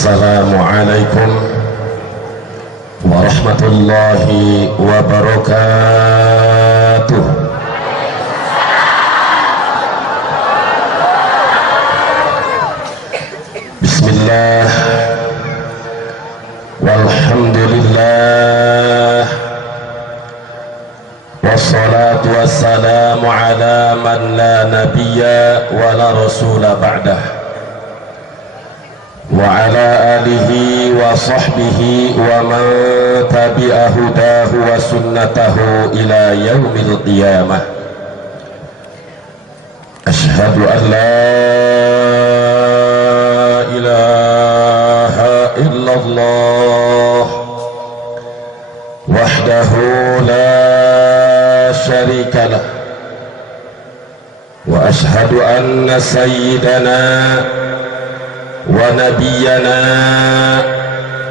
Assalamualaikum warahmatullahi wabarakatuh. Bismillah walhamdulillah wassalatu wassalamu ala man la nabiyya wa la rasula ba'dah wa ala alihi wa sahbihi wa man tabi'a hudahu wa sunnatahu ila yaumil qiyamah. Ashhadu an la ilaha illallah wahdahu la syarika lah wa ashhadu anna sayyidana wa nabiyyana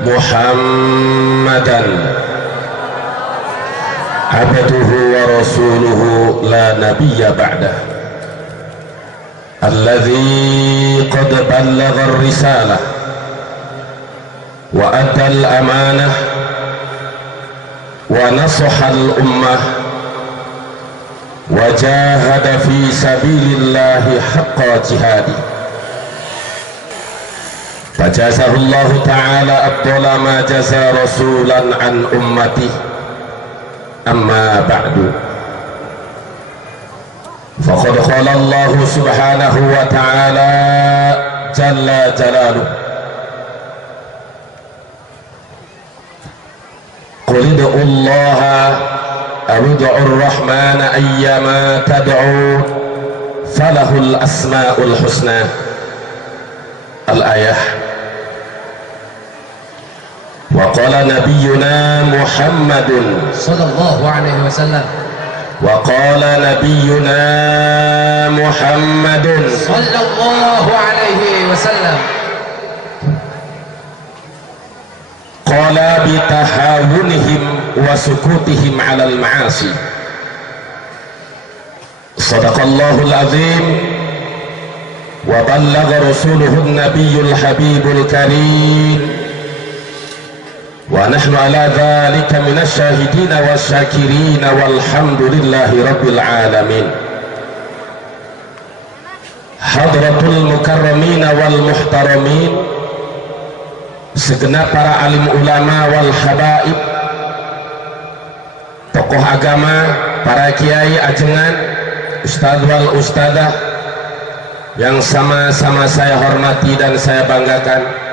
Muhammadan abduhu wa rasuluhu la nabiyya ba'dah alladhi qad ballagha ar-risalah wa adda al-amanah wa nasaha al-ummah wa jahada fi sabilillahi haqqa jihadi. Fajazahullahu ta'ala afdala ma jaza rasulan an ummati. Amma ba'du, faqad qala Allah subhanahu wa ta'ala jalla jalaluh, qul ud'u Allaha aw ud'u ar-rahmana ayyama tad'u falahul asma'ul husna. Al-ayah. Wa qala nabiyyuna Muhammadun sallallahu alaihi wasallam, wa qala nabiyyuna Muhammadun sallallahu alaihi wasallam, qala bitahawunihim wa sukutihim 'ala al-ma'asi. Sadaqallahul azim wa ballagha rasuluhun nabiyyul habibul karim wa nahnu ala dhalika minasy syahidina wasyakirina walhamdulillahi rabbil alamin. Hadratul mukarramina wal muhtaramin, segenap para alim ulama wal habaib, tokoh agama, para kiai ajengan, ustadz wal ustadzah yang sama-sama saya hormati dan saya banggakan.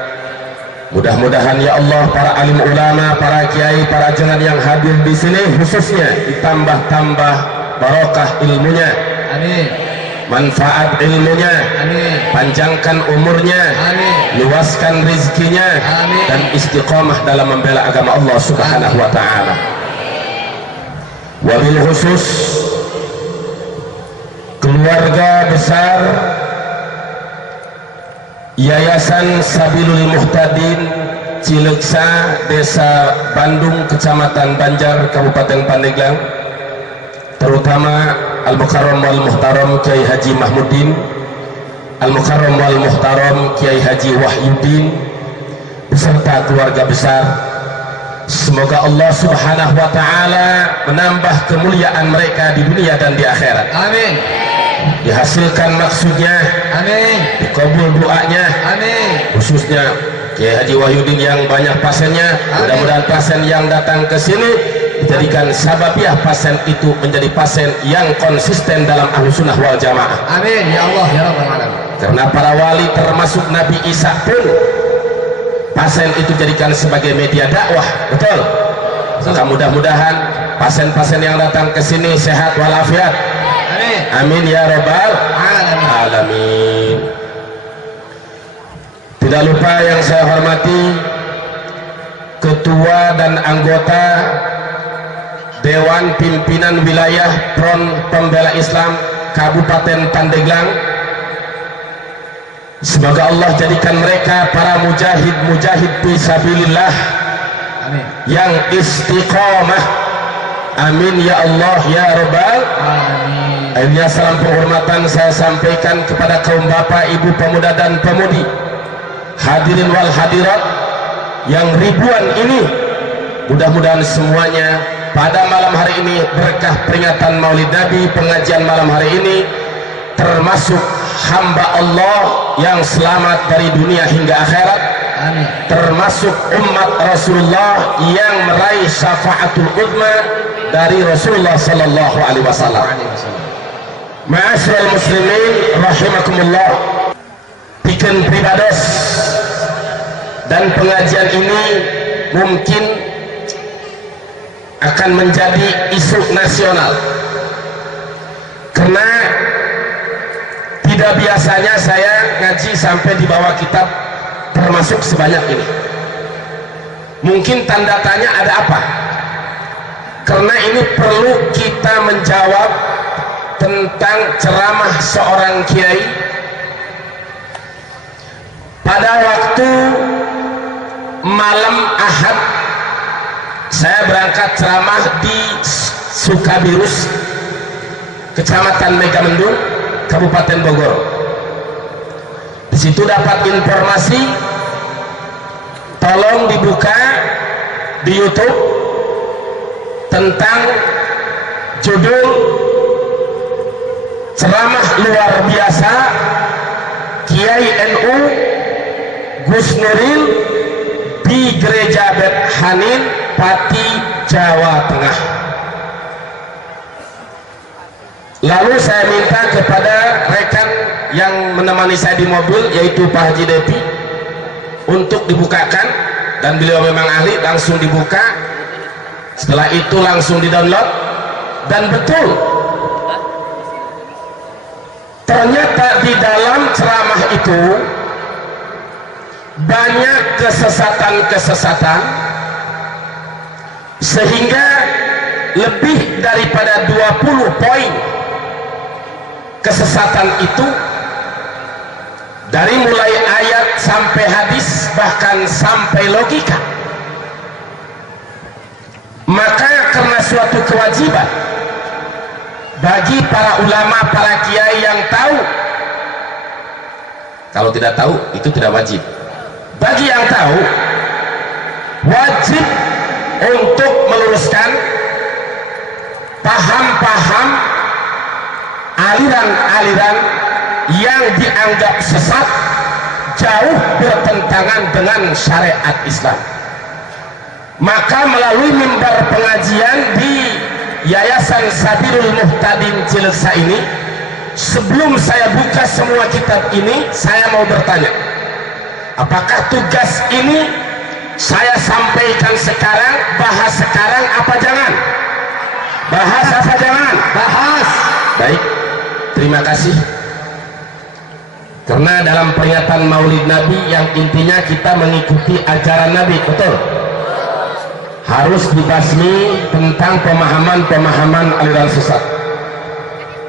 Mudah-mudahan ya Allah para alim ulama, para kiai, para ajengan yang hadir di sini khususnya ditambah-tambah barokah ilmunya, amin, manfaat ilmunya, amin, panjangkan umurnya, amin, luaskan rezekinya, amin, dan istiqomah dalam membela agama Allah subhanahu wa ta'ala. Wabil khusus keluarga besar Yayasan Sabilul Muhtadin Cileksa, Desa Bandung, Kecamatan Banjar, Kabupaten Pandeglang, terutama Al-Mukarram wal Muhtaram Kiai Haji Mahmudin, Al-Mukarram wal Muhtaram Kiai Haji Wahyudin beserta keluarga besar. Semoga Allah subhanahu wa ta'ala menambah kemuliaan mereka di dunia dan di akhirat. amin, Dihasilkan maksudnya, amin, dikabul doanya, amin, khususnya Kiai Haji Wahyudin yang banyak pasiennya. Mudah-mudahan pasien yang datang ke sini dijadikan sababiah pasien itu menjadi pasien yang konsisten dalam Ahlussunnah wal Jamaah. amin ya Allah ya rabbal alamin. Karena para wali termasuk Nabi Isa pun pasien itu jadikan sebagai media dakwah, betul? Maka mudah-mudahan pasien-pasien yang datang ke sini sehat walafiat. Amin, Amin ya rabbal alamin, alamin. Tidak lupa yang saya hormati ketua dan anggota Dewan Pimpinan Wilayah Front Pembela Islam Kabupaten Pandeglang. Semoga Allah jadikan mereka para mujahid-mujahid fisabilillah amin, yang istiqomah. Amin ya Allah ya Rabbal. amin. Akhirnya salam penghormatan saya sampaikan kepada kaum bapak, ibu, pemuda dan pemudi hadirin wal hadirat yang ribuan ini, mudah-mudahan semuanya pada malam hari ini berkah peringatan Maulid Nabi, pengajian malam hari ini termasuk hamba Allah yang selamat dari dunia hingga akhirat. Amin. Termasuk umat Rasulullah yang meraih syafaatul uzma dari Rasulullah sallallahu alaihi wasallam. Ma'asyiral muslimin rahimakumullah, bikin pribados dan pengajian ini mungkin akan menjadi isu nasional karena tidak biasanya saya ngaji sampai di bawah kitab termasuk sebanyak ini. Mungkin tanda tanya ada apa? Karena ini perlu kita menjawab tentang ceramah seorang kiai pada waktu malam Ahad. Saya berangkat ceramah di Sukabirus, Kecamatan Megamendung, Kabupaten Bogor. Di situ dapat informasi, tolong dibuka di YouTube tentang judul ceramah luar biasa Kiai NU Gus Nuril di Gereja Bet Hanin, Pati, Jawa Tengah. Lalu saya minta kepada rekan yang menemani saya di mobil, yaitu Pak Haji Depi, untuk dibukakan, dan beliau memang ahli, langsung dibuka. Setelah itu langsung di-download, dan betul ternyata di dalam ceramah itu banyak kesesatan-kesesatan, sehingga lebih daripada 20 poin kesesatan itu, dari mulai ayat sampai hadis, bahkan sampai logika. Maka karena suatu kewajiban bagi para ulama, para kiai yang tahu, kalau tidak tahu itu tidak wajib, bagi yang tahu wajib untuk meluruskan paham-paham aliran-aliran yang dianggap sesat, jauh bertentangan dengan syariat Islam. Maka melalui mimbar pengajian di Yayasan Sabilul Muhtadin Cileuksa ini, sebelum saya buka semua kitab ini, saya mau bertanya, apakah tugas ini saya sampaikan sekarang, bahas sekarang, apa jangan? Bahas apa jangan? Bahas. Baik, terima kasih. Karena dalam peringatan Maulid Nabi yang intinya kita mengikuti ajaran Nabi, betul? Harus dibasmi tentang pemahaman-pemahaman aliran sesat.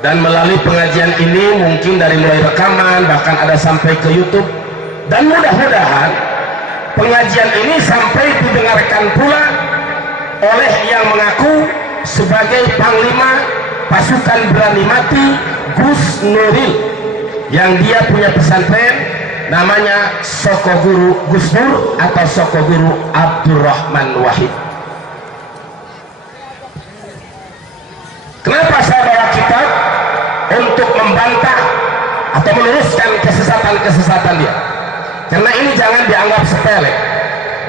Dan melalui pengajian ini mungkin dari mulai rekaman, bahkan ada sampai ke YouTube, dan mudah-mudahan pengajian ini sampai didengarkan pula oleh yang mengaku sebagai Panglima Pasukan Berani Mati Gus Nuril, yang dia punya pesantren namanya Soko Guru Gus Nur atau Soko Guru Abdurrahman Wahid. Kenapa saya bawa kitab? Untuk membantah atau meluruskan kesesatan-kesesatan dia. Karena ini jangan dianggap sepele.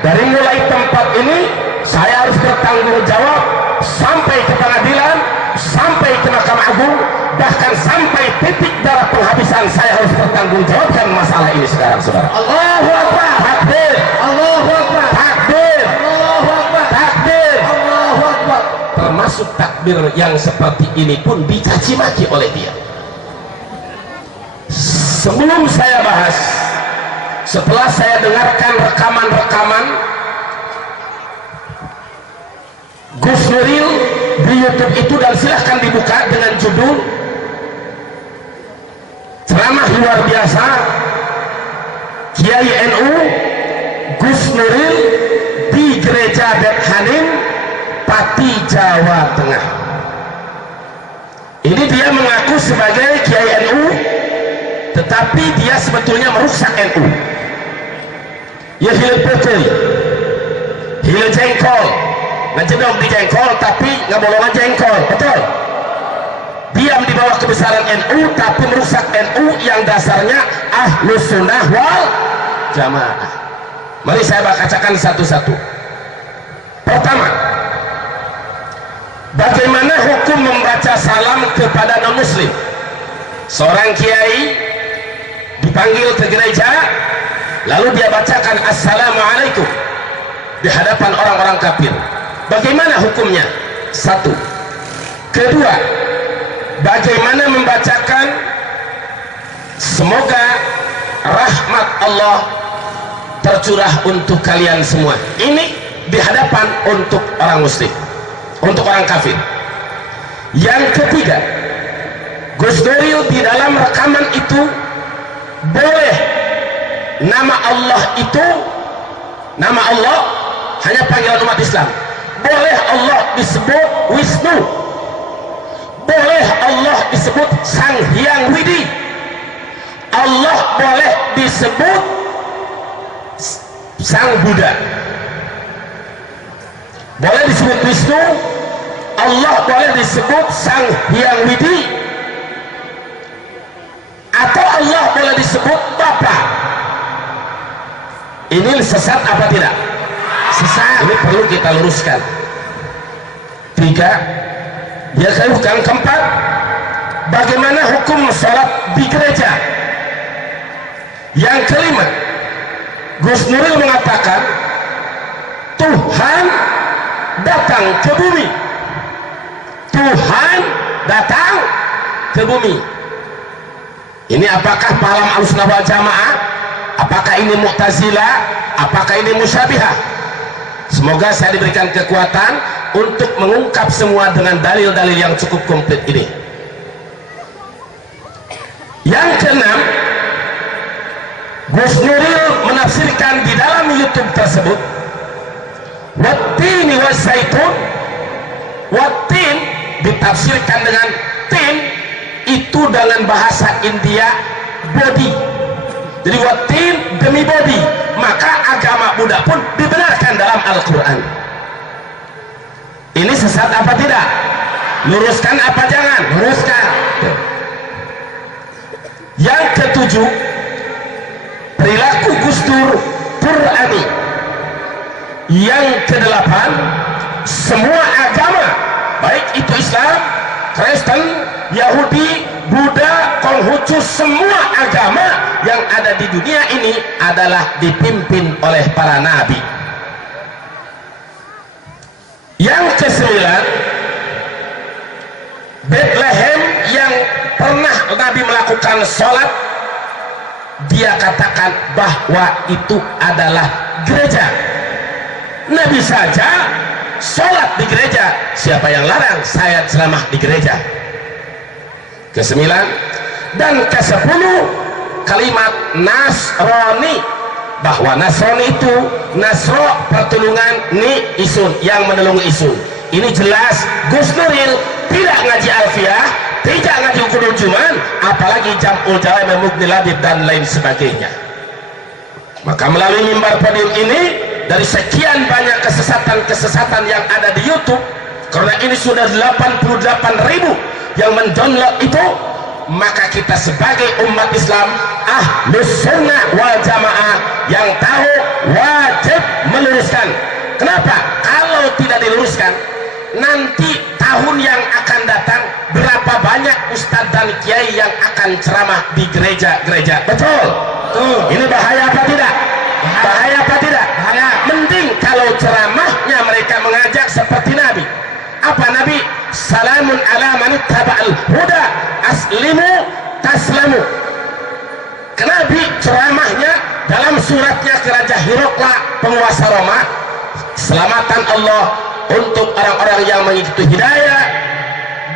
Dari mulai tempat ini saya harus bertanggung jawab sampai ke pengadilan, sampai ke Mahkamah Agung, bahkan sampai titik darah penghabisan saya harus bertanggung jawabkan masalah ini sekarang, saudara. Allahu Akbar. Takbir. Allahu Akbar. Takbir. Allahu Akbar. Takbir. Allahu Akbar. Termasuk takbir yang seperti ini pun dicaci maki oleh dia. Sebelum saya bahas, setelah saya dengarkan rekaman-rekaman Gus Nuril di YouTube itu, dan silahkan dibuka dengan judul ceramah luar biasa Kiai NU Gus Nuril di Gereja Bet Hanin, Pati, Jawa Tengah. Ini dia mengaku sebagai Kiai NU, tetapi dia sebetulnya merusak NU. ya hilir putih, hilir jengkol, ngejedok di jengkol tapi ngebolongan jengkol, betul? Diam di bawah kebesaran NU tapi merusak NU yang dasarnya Ahlus Sunnah wal Jamaah. Mari saya bacakan satu-satu. Pertama, bagaimana hukum membaca salam kepada non-muslim? Seorang kiai dipanggil ke gereja, lalu dia bacakan assalamualaikum di hadapan orang-orang kafir. Bagaimana hukumnya? Satu. Kedua, bagaimana membacakan semoga rahmat Allah tercurah untuk kalian semua? Ini di hadapan untuk orang muslim, untuk orang kafir. Yang ketiga, Gus Nuril di dalam rekaman itu boleh nama Allah itu, nama Allah hanya panggilan umat Islam. Boleh Allah disebut Wisnu, boleh Allah disebut Sang Hyang Widi, Allah boleh disebut Sang Buddha, boleh disebut Wisnu, Allah boleh disebut Sang Hyang Widi, atau Allah boleh disebut Bapa. Ini sesat apa tidak? Sesat. Ini perlu kita luruskan. Tiga, dia bukan. Keempat, bagaimana hukum sholat di gereja? Yang kelima, Gus Nuril mengatakan Tuhan datang ke bumi, Tuhan datang ke bumi. Ini apakah paham Ahlussunnah wal Jamaah? Apakah ini Mu'tazilah? Apakah ini Musyabihah? Semoga saya diberikan kekuatan untuk mengungkap semua dengan dalil-dalil yang cukup komplit ini. Yang keenam, Gus Nuril menafsirkan di dalam YouTube tersebut wattini waszaitun. Wattin ditafsirkan dengan tin, itu dengan bahasa India body. Jadi wattin demi body, maka agama Buddha pun dibenarkan dalam Al-Quran. Ini sesat apa tidak? Luruskan apa jangan? Luruskan. Yang ketujuh, perilaku Gus Dur Qur'ani. Yang kedelapan, semua agama baik itu Islam, Kristen, Yahudi, Buddha, Konghucu, semua agama yang ada di dunia ini adalah dipimpin oleh para nabi. Yang kesembilan, Bethlehem yang pernah Nabi melakukan sholat, dia katakan bahwa itu adalah gereja. Nabi saja sholat di gereja, siapa yang larang saya ceramah di gereja? Kesembilan dan kesepuluh, kalimat Nasrani, bahwa Nasrani itu Nasro pertolongan ni isun, yang menolong isun. Ini jelas Gus Nuril tidak ngaji alfiah, tidak ngaji ukulul juman, apalagi jam'ul jawab, mubni labib dan lain sebagainya. Maka melalui mimbar podium ini, dari sekian banyak kesesatan-kesesatan yang ada di YouTube, karena ini sudah 88.000 yang mendownload itu, maka kita sebagai umat Islam Ahlus Sunnah wal Jamaah yang tahu wajib meluruskan. Kenapa? Kalau tidak diluruskan, nanti tahun yang akan datang berapa banyak ustadz dan kiai yang akan ceramah di gereja-gereja. Betul? Ini bahaya apa tidak? Bahaya apa tidak? Bahaya. Mending kalau ceramahnya mereka mengajak seperti Nabi. Apa Nabi? Salamun ala man ittaba'al huda aslimu taslamu. Nabi ceramahnya dalam suratnya ke Raja Hirokla, penguasa Roma, selamatan Allah untuk orang-orang yang mengikuti hidayah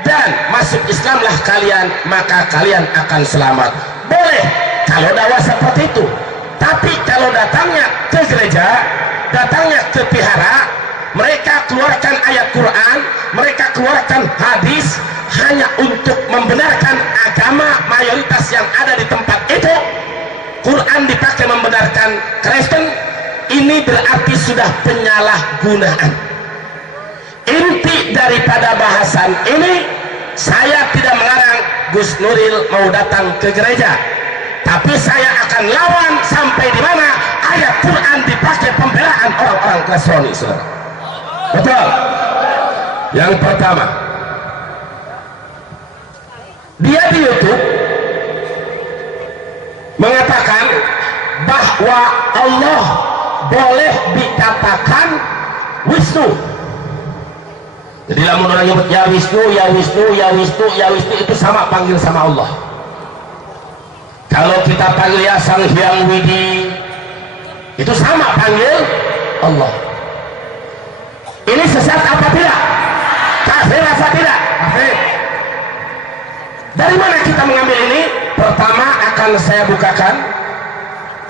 dan masuk Islamlah kalian, maka kalian akan selamat. Boleh kalau dakwah seperti itu. Tapi kalau datangnya ke gereja, datangnya ke vihara, mereka keluarkan ayat Quran, mereka keluarkan hadis hanya untuk membenarkan agama mayoritas yang ada di tempat itu. Quran dipakai membenarkan Kristen, ini berarti sudah penyalahgunaan. Inti daripada bahasan ini, saya tidak melarang Gus Nuril mau datang ke gereja, tapi saya akan lawan sampai di mana ayat Quran dipakai pembelaan orang-orang Nasrani, saudara. Betul. Yang pertama, dia di YouTube mengatakan bahwa Allah boleh dikatakan Wisnu. Jadi lamun orang nyebut ya Wisnu, ya Wisnu, ya Wisnu, ya Wisnu, itu sama panggil sama Allah. Kalau kita panggil ya Sang Hyang Widi, itu sama panggil Allah. Ini sesat apa tidak? Kafir apa tidak? Kafir. Dari mana kita mengambil ini? Pertama akan saya bukakan,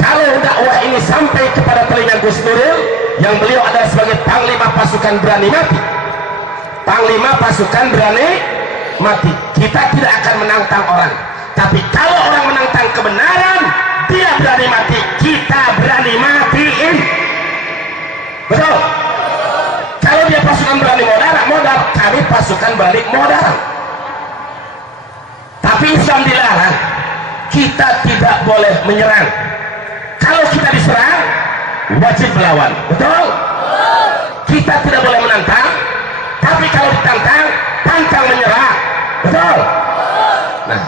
kalau dakwah ini sampai kepada telinga Gus Nuril, yang beliau adalah sebagai panglima pasukan berani mati, panglima pasukan berani mati, kita tidak akan menantang orang. Tapi kalau orang menantang kebenaran, dia berani mati, kita berani matiin. Betul? Kalau dia pasukan berani modal, kami pasukan berani modal. Tapi Islam dilarang, kita tidak boleh menyerang. Kalau kita diserang, wajib melawan. Betul? Kita tidak boleh menantang, tapi kalau ditantang, pantang menyerah. Betul? Nah,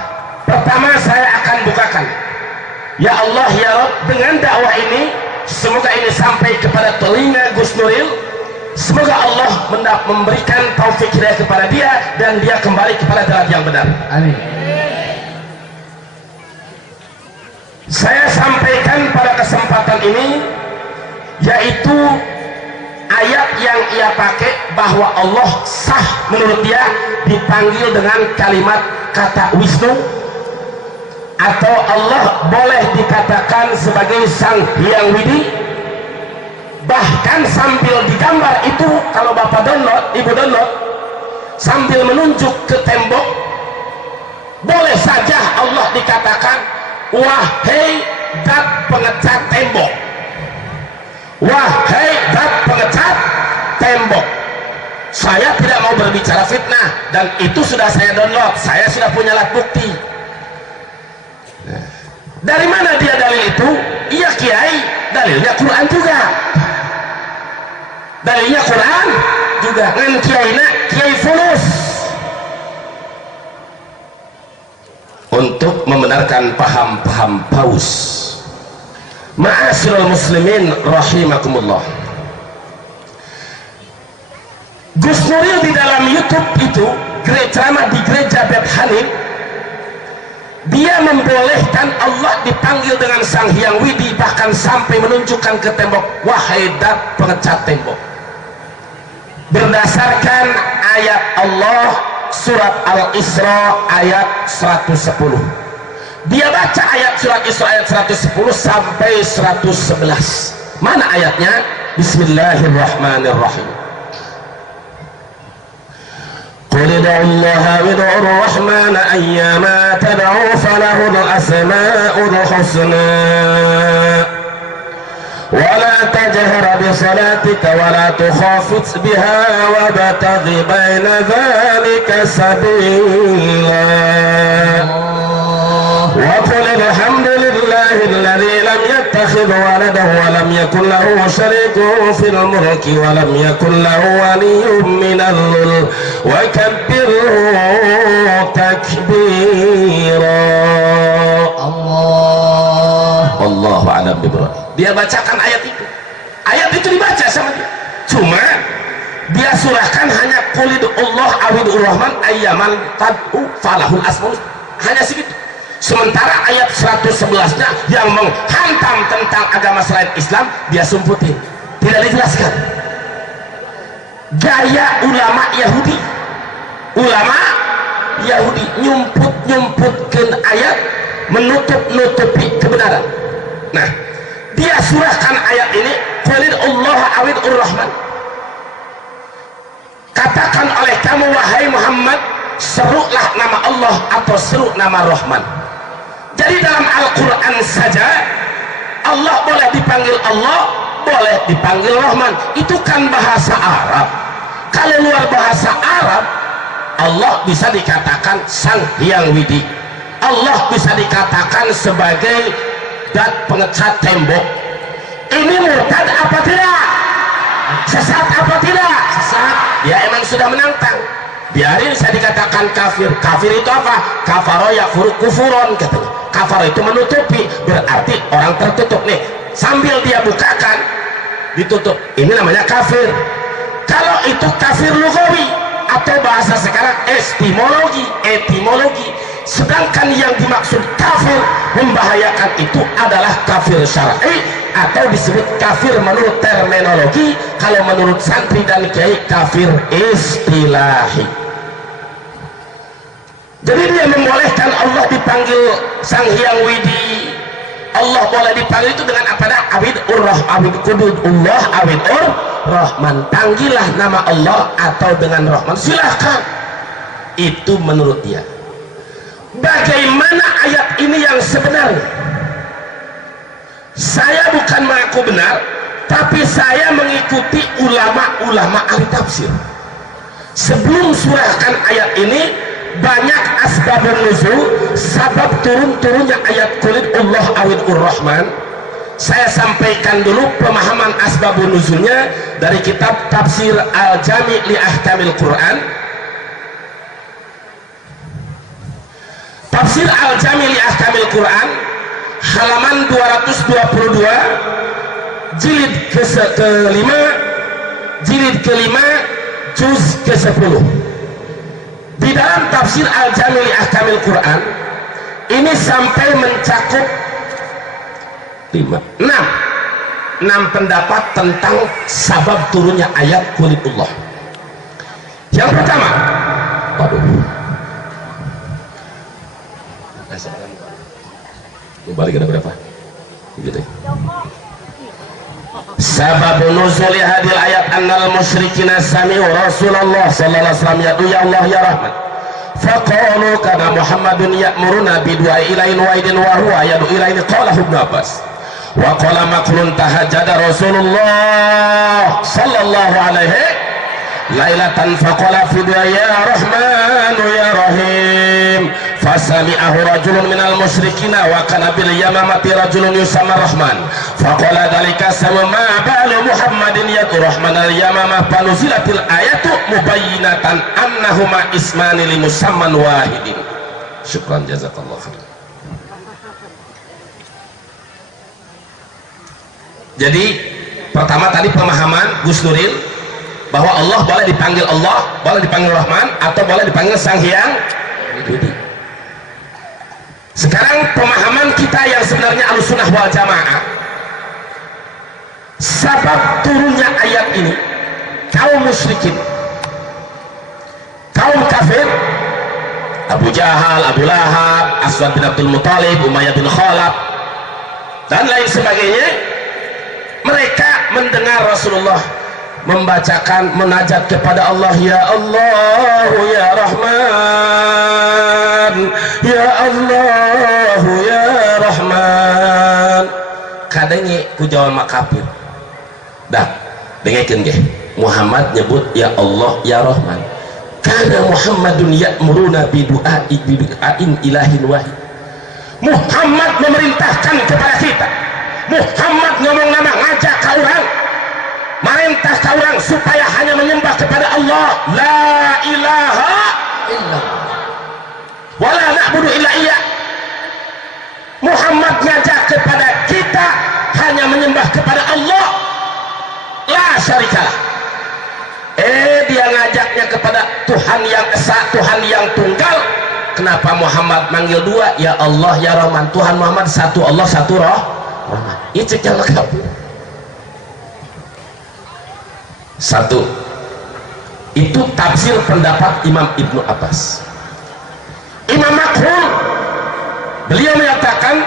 pertama saya akan bukakan, ya Allah ya Rabb, dengan dakwah ini semoga ini sampai kepada telinga Gus Nuril, semoga Allah memberikan taufik hidayah kepada dia dan dia kembali kepada jalan yang benar. Amin. Saya sampaikan pada kesempatan ini, yaitu ayat yang ia pakai bahwa Allah sah menurut dia dipanggil dengan kalimat kata Wisnu, atau Allah boleh dikatakan sebagai Sang Hyang Widi. Bahkan sambil digambar itu, kalau bapak download, ibu download, sambil menunjuk ke tembok, boleh saja Allah dikatakan wahai dat pengecat tembok, wahai dat pengecat tembok. Saya tidak mau berbicara fitnah, dan itu sudah saya download, saya sudah punya alat bukti. Dari mana dia dalil itu? Iya kiai, dalilnya Quran juga, dalilnya Quran juga. Ngan kiai fulus untuk membenarkan paham-paham paus. Ma'asyiral muslimin rahimakumullah, Gus Nuril di dalam YouTube itu ceramah di gereja Bet Hanim, dia membolehkan Allah dipanggil dengan Sang Hyang Widi, bahkan sampai menunjukkan ke tembok wahai dat pengecat tembok, berdasarkan ayat Allah surat Al-Isra ayat 110. Dia baca ayat surat Isra ayat 110 sampai 111. Mana ayatnya? Bismillahirrahmanirrahim. Qul ud'u Allaha wa ud'u ar-Rahmana ayyama tad'u falahu al-asma'ul husna ولا تجهر بصلاتك ولا تخافت بها وابتغ بين ذلك سبيلا وقل الحمد لله الذي لم يتخذ ولدا ولم يكن له شريك في الملك ولم يكن له ولي من الذل وكبره تكبيرا. Allahu a'lam bishawab. Dia bacakan ayat itu, dibaca sama dia, cuma dia surahkan hanya qulid Allah awidul rahman ayyaman tad'u falahul asmaul, hanya segitu. Sementara ayat 111 nya yang menghantam tentang agama selain Islam dia sumputin, tidak dijelaskan. Gaya ulama Yahudi nyumput-nyumputkan ayat, menutup-nutupi kebenaran. Nah, dia surahkan ayat ini qulid Allah awidul rahman, katakan oleh kamu wahai Muhammad, serulah nama Allah atau seru nama Rahman. Jadi dalam Al-Quran saja Allah boleh dipanggil Allah, boleh dipanggil Rahman. Itu kan bahasa Arab. Kalau luar bahasa Arab, Allah bisa dikatakan Sang Hyang Widi, Allah bisa dikatakan sebagai dat pengecat tembok. Ini murtad apa tidak? Sesat apa tidak? Sesat. Dia emang sudah menantang. Biarin saya dikatakan kafir. Kafir itu apa? Kafaro yakfuru kufuron katanya. Kafaro itu menutupi, berarti orang tertutup nih. Sambil dia bukakan, ditutup. Ini namanya kafir. Kalau itu kafir lugawi atau bahasa sekarang etimologi. Sedangkan yang dimaksud kafir membahayakan itu adalah kafir syar'i atau disebut kafir menurut terminologi. Kalau menurut santri dan kiai, kafir istilahi. Jadi dia membolehkan Allah dipanggil Sang Hyang Widi. Allah boleh dipanggil itu dengan apa? Abid Qududullah, Abid Rahman. Panggillah nama Allah atau dengan Rahman, silahkan. Itu menurut dia. Bagaimana ayat ini yang sebenarnya? Saya bukan mengaku benar, tapi saya mengikuti ulama-ulama ahli tafsir. Sebelum surahkan ayat ini, banyak asbabun nuzul, sabab turun-turunnya ayat Qul Allah awid Rahman. Saya sampaikan dulu pemahaman asbabun nuzulnya dari kitab Tafsir Al-Jami' li Ahkamil Quran. Tafsir Al-Jami' li Ahkamil Quran halaman 222, jilid ke-5, jilid ke-5, juz ke-10. Di dalam Tafsir Al-Jami' li Ahkamil Quran ini sampai mencakup 6 pendapat tentang sabab turunnya ayat Qulillah. Yang pertama, balik ada berapa? Gitu. Sabab nuzul hadil ayat annal musyrikina sami'u Rasulullah sallallahu alaihi wasallam yadu ya Allah ya Rahman. Faqalu kana Muhammadun ya'muruna bidu'a ilain wa'idin wa huwa yadu ilain qala Ibnu Abbas. Wa qala maklun tahajjada Rasulullah sallallahu alaihi lailatan faqala fi du'a ya Rahman ya Rahim. Fasami'ahu rajulun minal musyrikina wa kana bil yamamati rajulun yusamma Rahman. Faqala dalika sama ma balu Muhammadin yadu Rahman al yamamah fanuzilatil ayatu mubayyinatan annahuma ismani li musamman wahidin. Syukran jazakallahu khair. Jadi pertama tadi pemahaman Gus Nuril bahwa Allah boleh dipanggil Allah, boleh dipanggil Rahman, atau boleh dipanggil Sang Hyang Widi. Sekarang pemahaman kita yang sebenarnya Ahlussunnah wal Jamaah, sabab turunnya ayat ini, kaum musyrikin, kaum kafir, Abu Jahal, Abu Lahab, Aswad bin Abdul Muttalib, Umayyah bin Khalaf, dan lain sebagainya, mereka mendengar Rasulullah membacakan munajat kepada Allah, ya Allah ya Rahman, ya Allah ya Rahman. Kadangnya ku jawab mak kafir dah dengekeun ge Muhammad nyebut ya Allah ya Rahman, karena Muhammadun ya'muruna bidu'ain ilahin wahid. Muhammad memerintahkan kepada kita, Muhammad ngomong nama ngajak ke orang, merintah ke orang supaya hanya menyembah kepada Allah, la ilaha illallah wa la na'budu illa iya. Muhammad ngajak kepada kita hanya menyembah kepada Allah, la syarikalah. Dia ngajaknya kepada Tuhan yang esa, Tuhan yang tunggal. Kenapa Muhammad manggil dua, ya Allah ya Rahman? Tuhan Muhammad satu, Allah satu, Rahman. Ini cek yang lengkap. Satu, itu tafsir pendapat Imam Ibnu Abbas. Imam Makhul, beliau menyatakan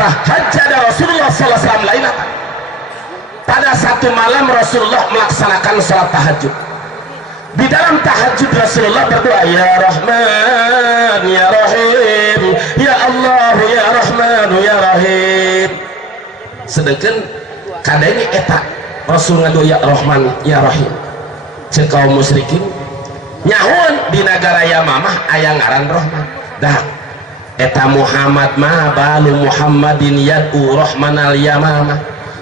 tahajjada Rasulullah sallallahu alaihi wasallam lailatan. Pada satu malam Rasulullah melaksanakan sholat tahajud. Di dalam tahajud Rasulullah berdoa, ya Rahman ya Rahim, ya Allah ya Rahman ya Rahim. Sedangkan kadeni eta Rasul ngadu ya Rahman ya Rahim cek kaum musyrikin nyahun di negara Yamamah aya ngaran Rahman dah eta Muhammad ma balu Muhammadin yad'u Rahmanal Yamamah.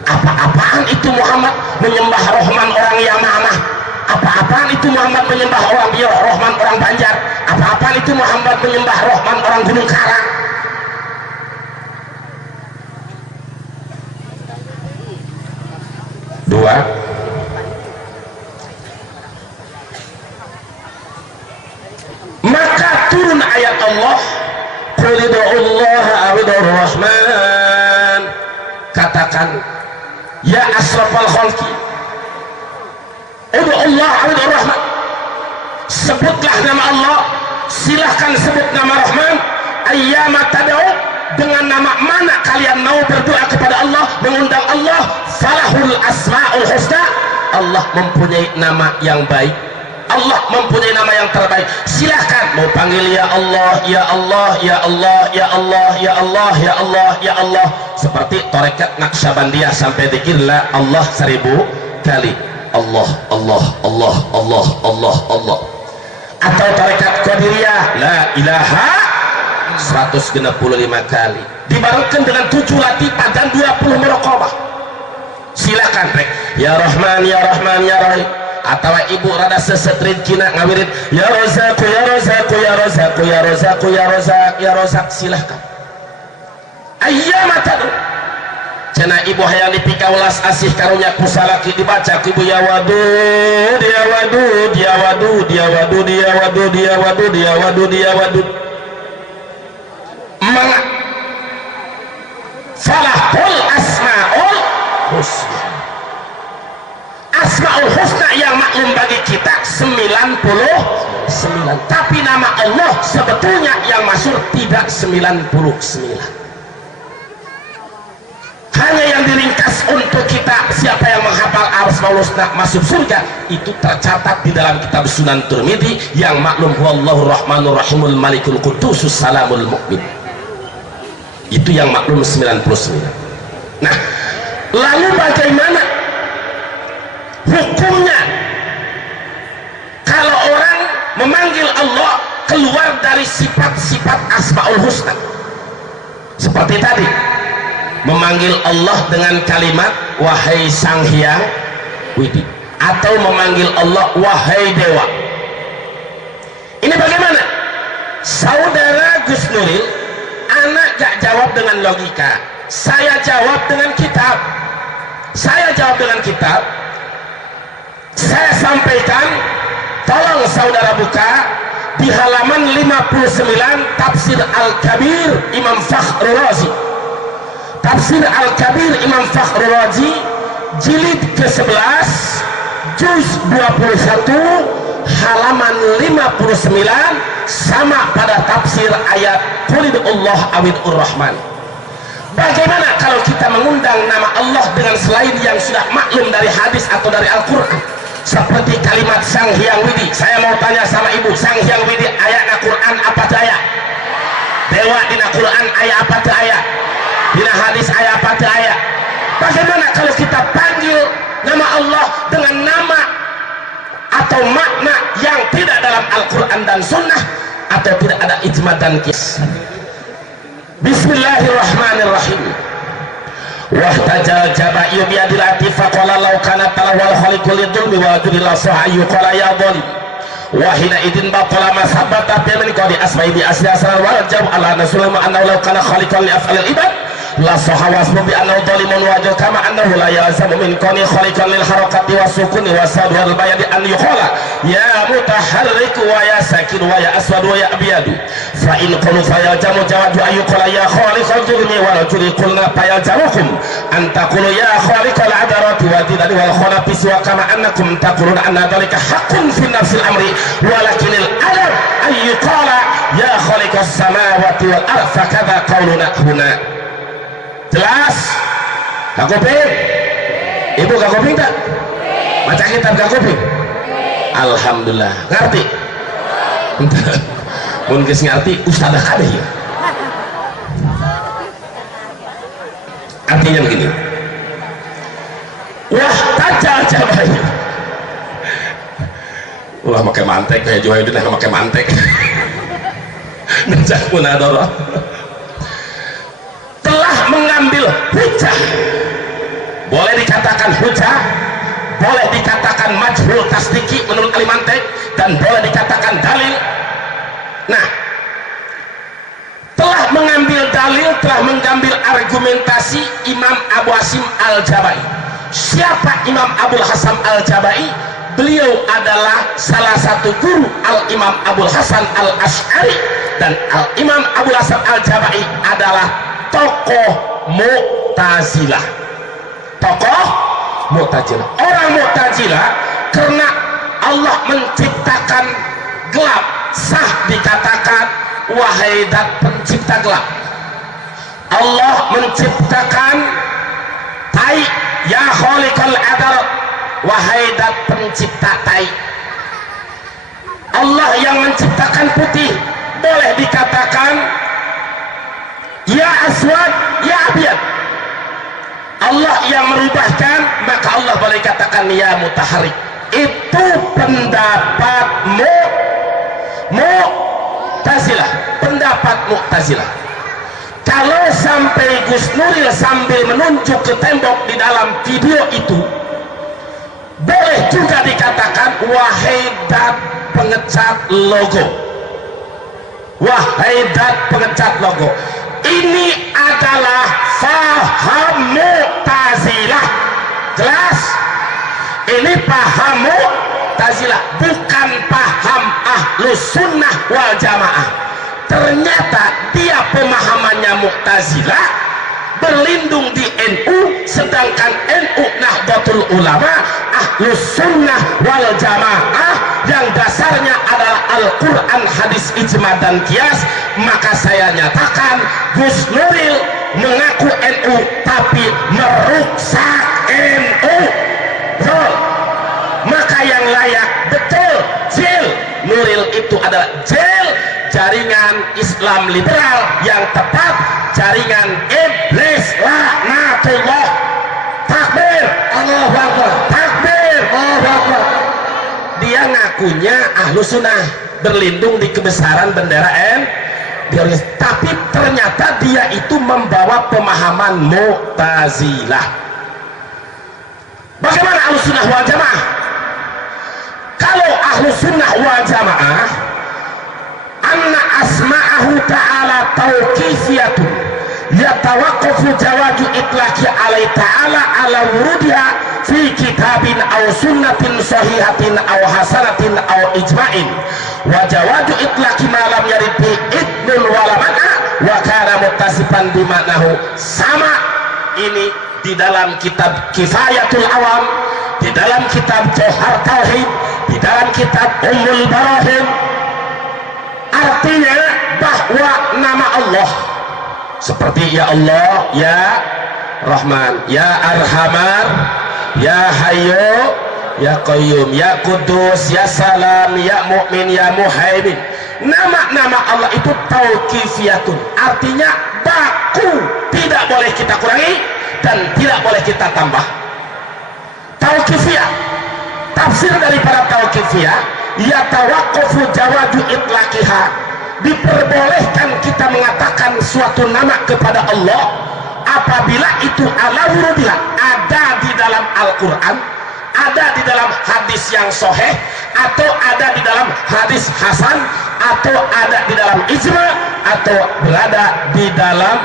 Apa-apaan itu Muhammad menyembah Rahman orang Yamamah? Apa-apaan itu Muhammad menyembah orang Rahman orang Banjar? Apa-apaan itu Muhammad menyembah Rahman orang Gunung Karang? Dua, maka turun ayat Allah qul ud'ullaha aw ud'ur rahman, katakan ya asrafal khalqi ud'ullah aw ud'ur rahman, sebutlah nama Allah, silahkan sebut nama Rahman, ayyama tad'u, dengan nama mana kalian mau berdoa kepada Allah, mengundang Allah, falahul asmaul husna, Allah mempunyai nama yang baik, Allah mempunyai nama yang terbaik. Silahkan mau panggil ya Allah, ya Allah, ya Allah, ya Allah, ya Allah, ya Allah, ya Allah, seperti tarekat Naqsyabandiyah sampai dzikir la Allah 1000 kali, Allah, Allah, Allah, Allah, Allah, Allah. Atau tarekat Qadiriyah la ilaha 165 kali, dibarenkan dengan 7 latifah dan 20 muraqabah. Silakan rek ya Rahman ya Rahman ya Rahim, atau ibu rada sesetrin kina ngawirid ya Razaq ya Razaq ya Razaq ya Razaq ya Razaq ya Razaq, silahkan ayyama tad'u. Cenah ibu hayang dipikaulas asih karunya kusalaki dibaca ibu ya wadud ya wadud ya wadud ya wadud ya wadud ya wadud ya wadud ya wadud, maka falahul asmaul husna, asmaul husna yang maklum bagi kita 99, tapi nama Allah sebetulnya yang masyhur tidak 99. Hanya yang diringkas untuk kita, siapa yang menghafal asmaul husna masuk surga, itu tercatat di dalam kitab Sunan Tirmidzi yang maklum huwallahu rahmanur rahimul malikul qudusus salamul mu'min, itu yang maklum 99. Nah, lalu bagaimana hukumnya kalau orang memanggil Allah keluar dari sifat-sifat asmaul husna? Seperti tadi memanggil Allah dengan kalimat wahai sang hyang widi, atau memanggil Allah wahai dewa. Ini bagaimana? Saudara Gus Nuril, anak gak jawab dengan logika, saya jawab dengan kitab. Saya jawab dengan kitab, saya sampaikan, tolong saudara buka di halaman 59 Tafsir Al-Kabir Imam Fakhrul Razi. Tafsir Al-Kabir Imam Fakhrul Razi jilid ke-11 juz 21 halaman 59, sama pada tafsir ayat qulidullah awid'ur rahman. Bagaimana kalau kita mengundang nama Allah dengan selain yang sudah maklum dari hadis atau dari Al-Quran, seperti kalimat sang hyang widi? Saya mau tanya sama ibu, sang hyang widi ayat Quran apa daya? Dewa dina Quran ayat apa daya? Dina hadis ayat apa daya? Bagaimana kalau kita panggil nama Allah dengan nama atau makna yang tidak dalam Al-Quran dan Sunnah, atau tidak ada ijma dan qiyas? Bismillahirrahmanirrahim. Wahtajal jaba'yu biyadil atifa qala law kana talawal khaliqul lidulmi wa adulillah sahayu qala ya dhalim wahina idin batala masabata bimin qadi asma'i bi asli asrar wal jawab ala nasulama annahu law kana khaliqan li af'alil ibad la sahawas bi annahu dhalimun wajal kama annahu la yalzamu min kuni khaliqan lil harakati wasukuni wasad wal bayadi an yuqala ya mutaharrik wa ya sakin wa ya aswad wa ya abyadu fa in qulu fa yalzamu jawadu ayyuqala ya khaliqal dhulmi wa rajuli qulna fa yalzamukum an taqulu ya khaliqal adarati wa didani wal khalaqis wa kama annakum taquluna anna dhalika haqqun fi nafsil amri walakinil adab ayyuqala ya khaliqas samawati wal ardh fakadha qawluna huna. Jelas? Gak kuping? Ibu gak kuping tak? Baca kitab gak kuping? Alhamdulillah. Ngerti? Mungkin ngerti ustadzah kabeh ya. Artinya begini, Al-Jabai. Wah, pakai mantek kayak Juhaidin pakai mantek. Najah munadharah telah mengambil hujah, boleh dikatakan hujah, boleh dikatakan majhul tasdiki menurut Al-Mantek, dan boleh dikatakan dalil. Nah, telah mengambil dalil, telah mengambil argumentasi Imam Abu Hasim Al-Jabai. Siapa Imam Abul Hasan Al-Jabai? Beliau adalah salah satu guru Al-Imam Abul Hasan Al-Asy'ari, dan Al-Imam Abul Hasan Al-Jabai adalah tokoh Mu'tazilah. Tokoh Mu'tazilah. Orang Mu'tazilah karena Allah menciptakan gelap, sah dikatakan wahai dat pencipta gelap. Allah menciptakan tai, ya khaliqal adal, wahai dat pencipta tai. Allah yang menciptakan putih, boleh dikatakan ya aswad ya abyad. Allah yang merubahkan, maka Allah boleh katakan ya mutaharrik. Itu pendapat Mu'tazilah, pendapat Mu'tazilah. Kalau sampai Gus Nuril sambil menunjuk ke tembok di dalam video itu, boleh juga dikatakan wahai dat pengecat logo, wahai dat pengecat logo. Ini adalah faham Mu'tazilah. Jelas? Ini paham Mu'tazilah, bukan paham Ahlus Sunnah wal Jamaah. Ternyata dia pemahamannya Mu'tazilah, berlindung di NU, sedangkan NU Nahdlatul Ulama Ahlus Sunnah wal Jamaah yang dasarnya adalah Al-Quran, hadis, ijma, dan kias. Maka saya nyatakan Gus Nuril mengaku NU tapi merusak NU. Betul? Maka yang layak betul jil Nuril itu adalah jil jaringan Islam liberal, yang tepat jaringan iblis laknatullah. Takbir, Allahu Akbar. Takbir, Allahu Akbar. Dia ngakunya ahlu sunnah, berlindung di kebesaran bendera tapi ternyata dia itu membawa pemahaman Mu'tazilah. Bagaimana ahlu sunnah wal jamaah? Kalau ahlu sunnah wal jamaah, anna asma'ahu ta'ala tauqifiyatun yatawaqqafu jawaju itlaqi alai ta'ala ala wurudiha fi kitabin aw sunnatin sahihatin aw hasanatin aw ijma'in, wa jawaju itlaqi ma lam yarid bi idnun wala man'a wa kana muttasifan bi ma'nahu sama. Ini di dalam kitab Kifayatul Awam, di dalam kitab Jauhar Tauhid, di dalam kitab Ummul Barahim. Artinya bahwa nama Allah seperti ya Allah, ya Rahman, ya Arhamar, ya Hayyu, ya Qayyum, ya Kudus, ya Salam, ya Mu'min, ya Muhaimin. Nama-nama Allah itu tauqifiyatun, artinya baku, tidak boleh kita kurangi dan tidak boleh kita tambah. Tauqifiyah, tafsir daripada tauqifiyah, yatawaqqafu jawaju itlaqiha, diperbolehkan kita mengatakan suatu nama kepada Allah apabila itu ala wurudiha, ada di dalam Al-Quran, ada di dalam hadis yang sahih, atau ada di dalam hadis hasan, atau ada di dalam ijma, atau berada di dalam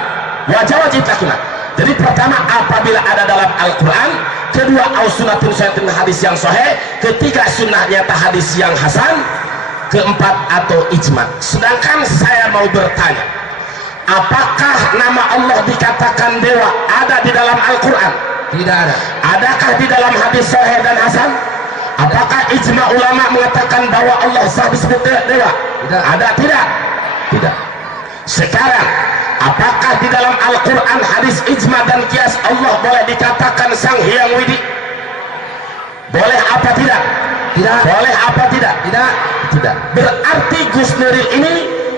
wajib lakukan. Jadi pertama apabila ada dalam Al-Quran, kedua au-sunnatun sahihatin, hadis yang sahih, ketiga sunnah nyata hadis yang hasan, keempat atau ijma. Sedangkan saya mau bertanya, apakah nama Allah dikatakan dewa ada di dalam Al-Quran? Tidak ada. Adakah di dalam hadis sahih dan hasan? Apakah ijma ulama mengatakan bahwa Allah sah disebut dewa? Tidak. Ada tidak? Tidak. Sekarang apakah di dalam Al-Quran, hadis, ijma, dan kias Allah boleh dikatakan Sang Hyang Widi? Boleh apa tidak? Tidak. Boleh apa tidak? Tidak. Tidak. Berarti Gus Nuril ini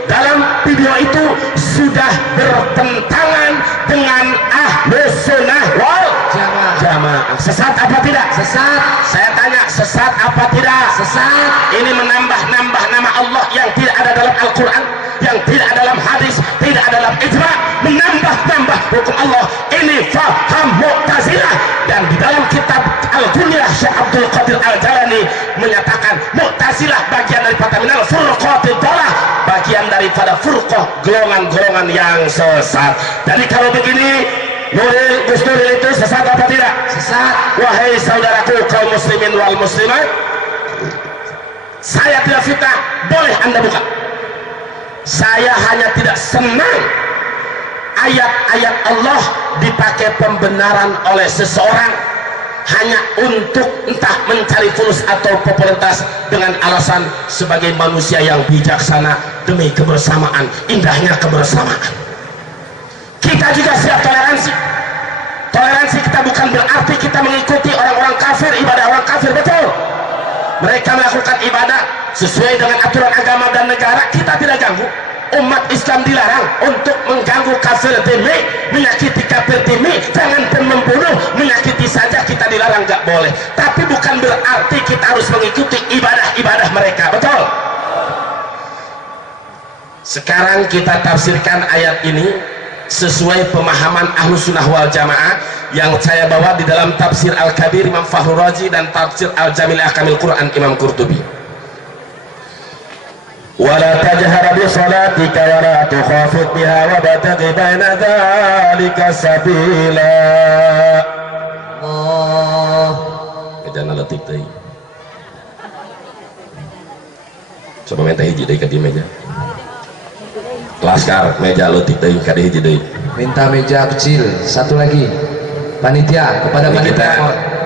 dalam video itu sudah bertentangan dengan Ahlus Sunnah wal Jamaah. Sesat apa tidak? Sesat. Saya tanya, sesat apa tidak? Sesat. Ini menambah-nambah nama Allah yang tidak ada dalam Al-Quran, yang tidak ada dalam hadis, tidak ada dalam ijma', menambah-nambah hukum Allah. Ini faham Mu'tazilah. Dan di dalam kitab Al-Kunyah Syekh Abdul Qadir Al-Jalani menyatakan Mu'tazilah bagian daripada minal furqatil dhalah, bagian daripada furqah, golongan-golongan yang sesat. Jadi kalau begini, Gus Nuril itu sesat apa tidak? Sesat. Wahai saudaraku kaum muslimin wal muslimat, saya tidak fitnah, boleh anda buka. Saya hanya tidak senang ayat-ayat Allah dipakai pembenaran oleh seseorang hanya untuk entah mencari fulus atau popularitas dengan alasan sebagai manusia yang bijaksana demi kebersamaan, indahnya kebersamaan. Kita juga siap toleransi. Toleransi kita bukan berarti kita mengikuti orang-orang kafir, ibadah orang kafir, betul. Mereka melakukan ibadah sesuai dengan aturan agama dan negara, kita tidak ganggu. Umat Islam dilarang untuk mengganggu kafir demi, menyakiti kafir demi, jangan pun membunuh, menyakiti saja kita dilarang, nggak boleh. Tapi bukan berarti kita harus mengikuti ibadah-ibadah mereka, betul. Sekarang kita tafsirkan ayat ini sesuai pemahaman Ahlus Sunnah wal Jamaah yang saya bawa di dalam tafsir Al-Kabir Imam Fakhrul Razi dan tafsir Al-Jamil Ahkamil Quran Imam Qurtubi. Wala tajhar bi salatika wa la tukhafit biha wa bataghi baina dzalika sabila. Jangan letik teh. Coba minta hiji deui ka di meja. Laskar meja letik teh ka di hiji deui. Minta meja kecil satu lagi. Panitia, kepada ini panitia kita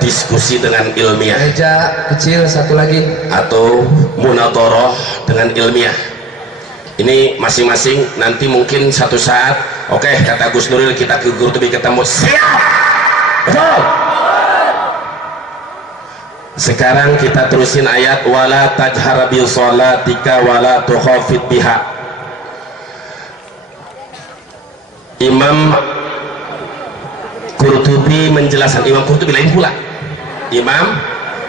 diskusi dengan ilmiah, meja kecil satu lagi, atau munadharah dengan ilmiah. Ini masing-masing nanti mungkin satu saat, oke, kata Gus Nuril kita ke Qurtubi ketemu, siap, betul. Sekarang kita terusin ayat wala tajhar bi shalatika wala tukhafit biha. Imam Qurtubi menjelaskan, Imam Qurtubi lain pula. Imam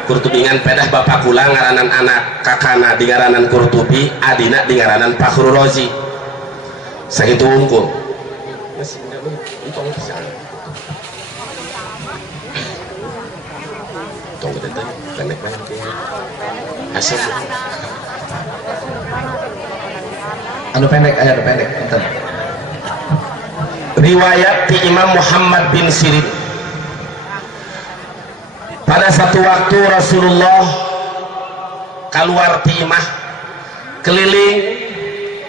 Qurtubi ngan pedah bapak kula ngaranan anak kakana di ngaranan Qurtubi, adina di ngaranan Fakhrul Razi. Sakitu unggul. Tong gede teh, pendek banget kayaknya. Asal. anu pendek, anu pendek, bentar. Riwayat di Imam Muhammad bin Sirin, pada satu waktu Rasulullah keluar di imah keliling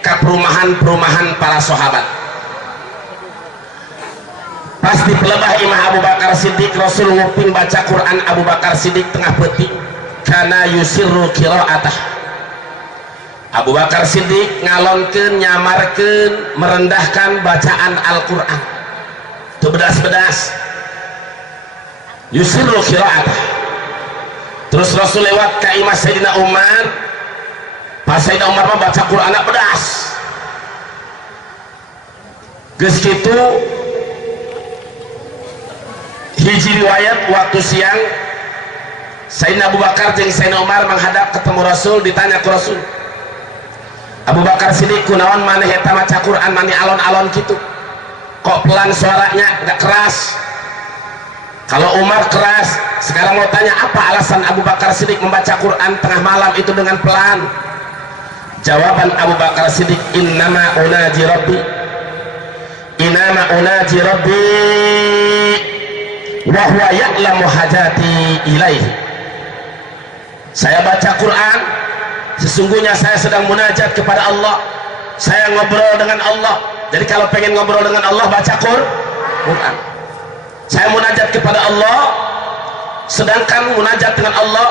ke perumahan-perumahan para sahabat. Pas di pelebah imah Abu Bakar Siddiq, Rasul nguping baca Quran Abu Bakar Siddiq tengah peti kana yusirru qiraatah. Abu Bakar Siddiq ngalonkeun, nyamarkeun, merendahkan bacaan Al-Quran. Itu bedas-bedas. Yusirru qiraatah. Terus Rasul lewat ke imah Sayyidina Umar. Pas Sayyidina Umar membaca Quran bedas. Geus kitu hiji riwayat waktu siang Sayyidina Abu Bakar jeung Sayyidina Umar menghadap ketemu Rasul, ditanya ke Rasul, Abu Bakar Siddiq kunaon maneh eta maca Quran mani alon-alon gitu, kok pelan suaranya, nggak keras? Kalau Umar keras. Sekarang mau tanya, apa alasan Abu Bakar Siddiq membaca Quran tengah malam itu dengan pelan? Jawaban Abu Bakar Siddiq, innama unaji rabbi, innama unaji rabbi wa huwa ya'lamu hajati ilaihi. Saya baca Quran, sesungguhnya saya sedang munajat kepada Allah, saya ngobrol dengan Allah. Jadi kalau pengen ngobrol dengan Allah, baca Quran. Saya munajat kepada Allah, sedangkan munajat dengan Allah,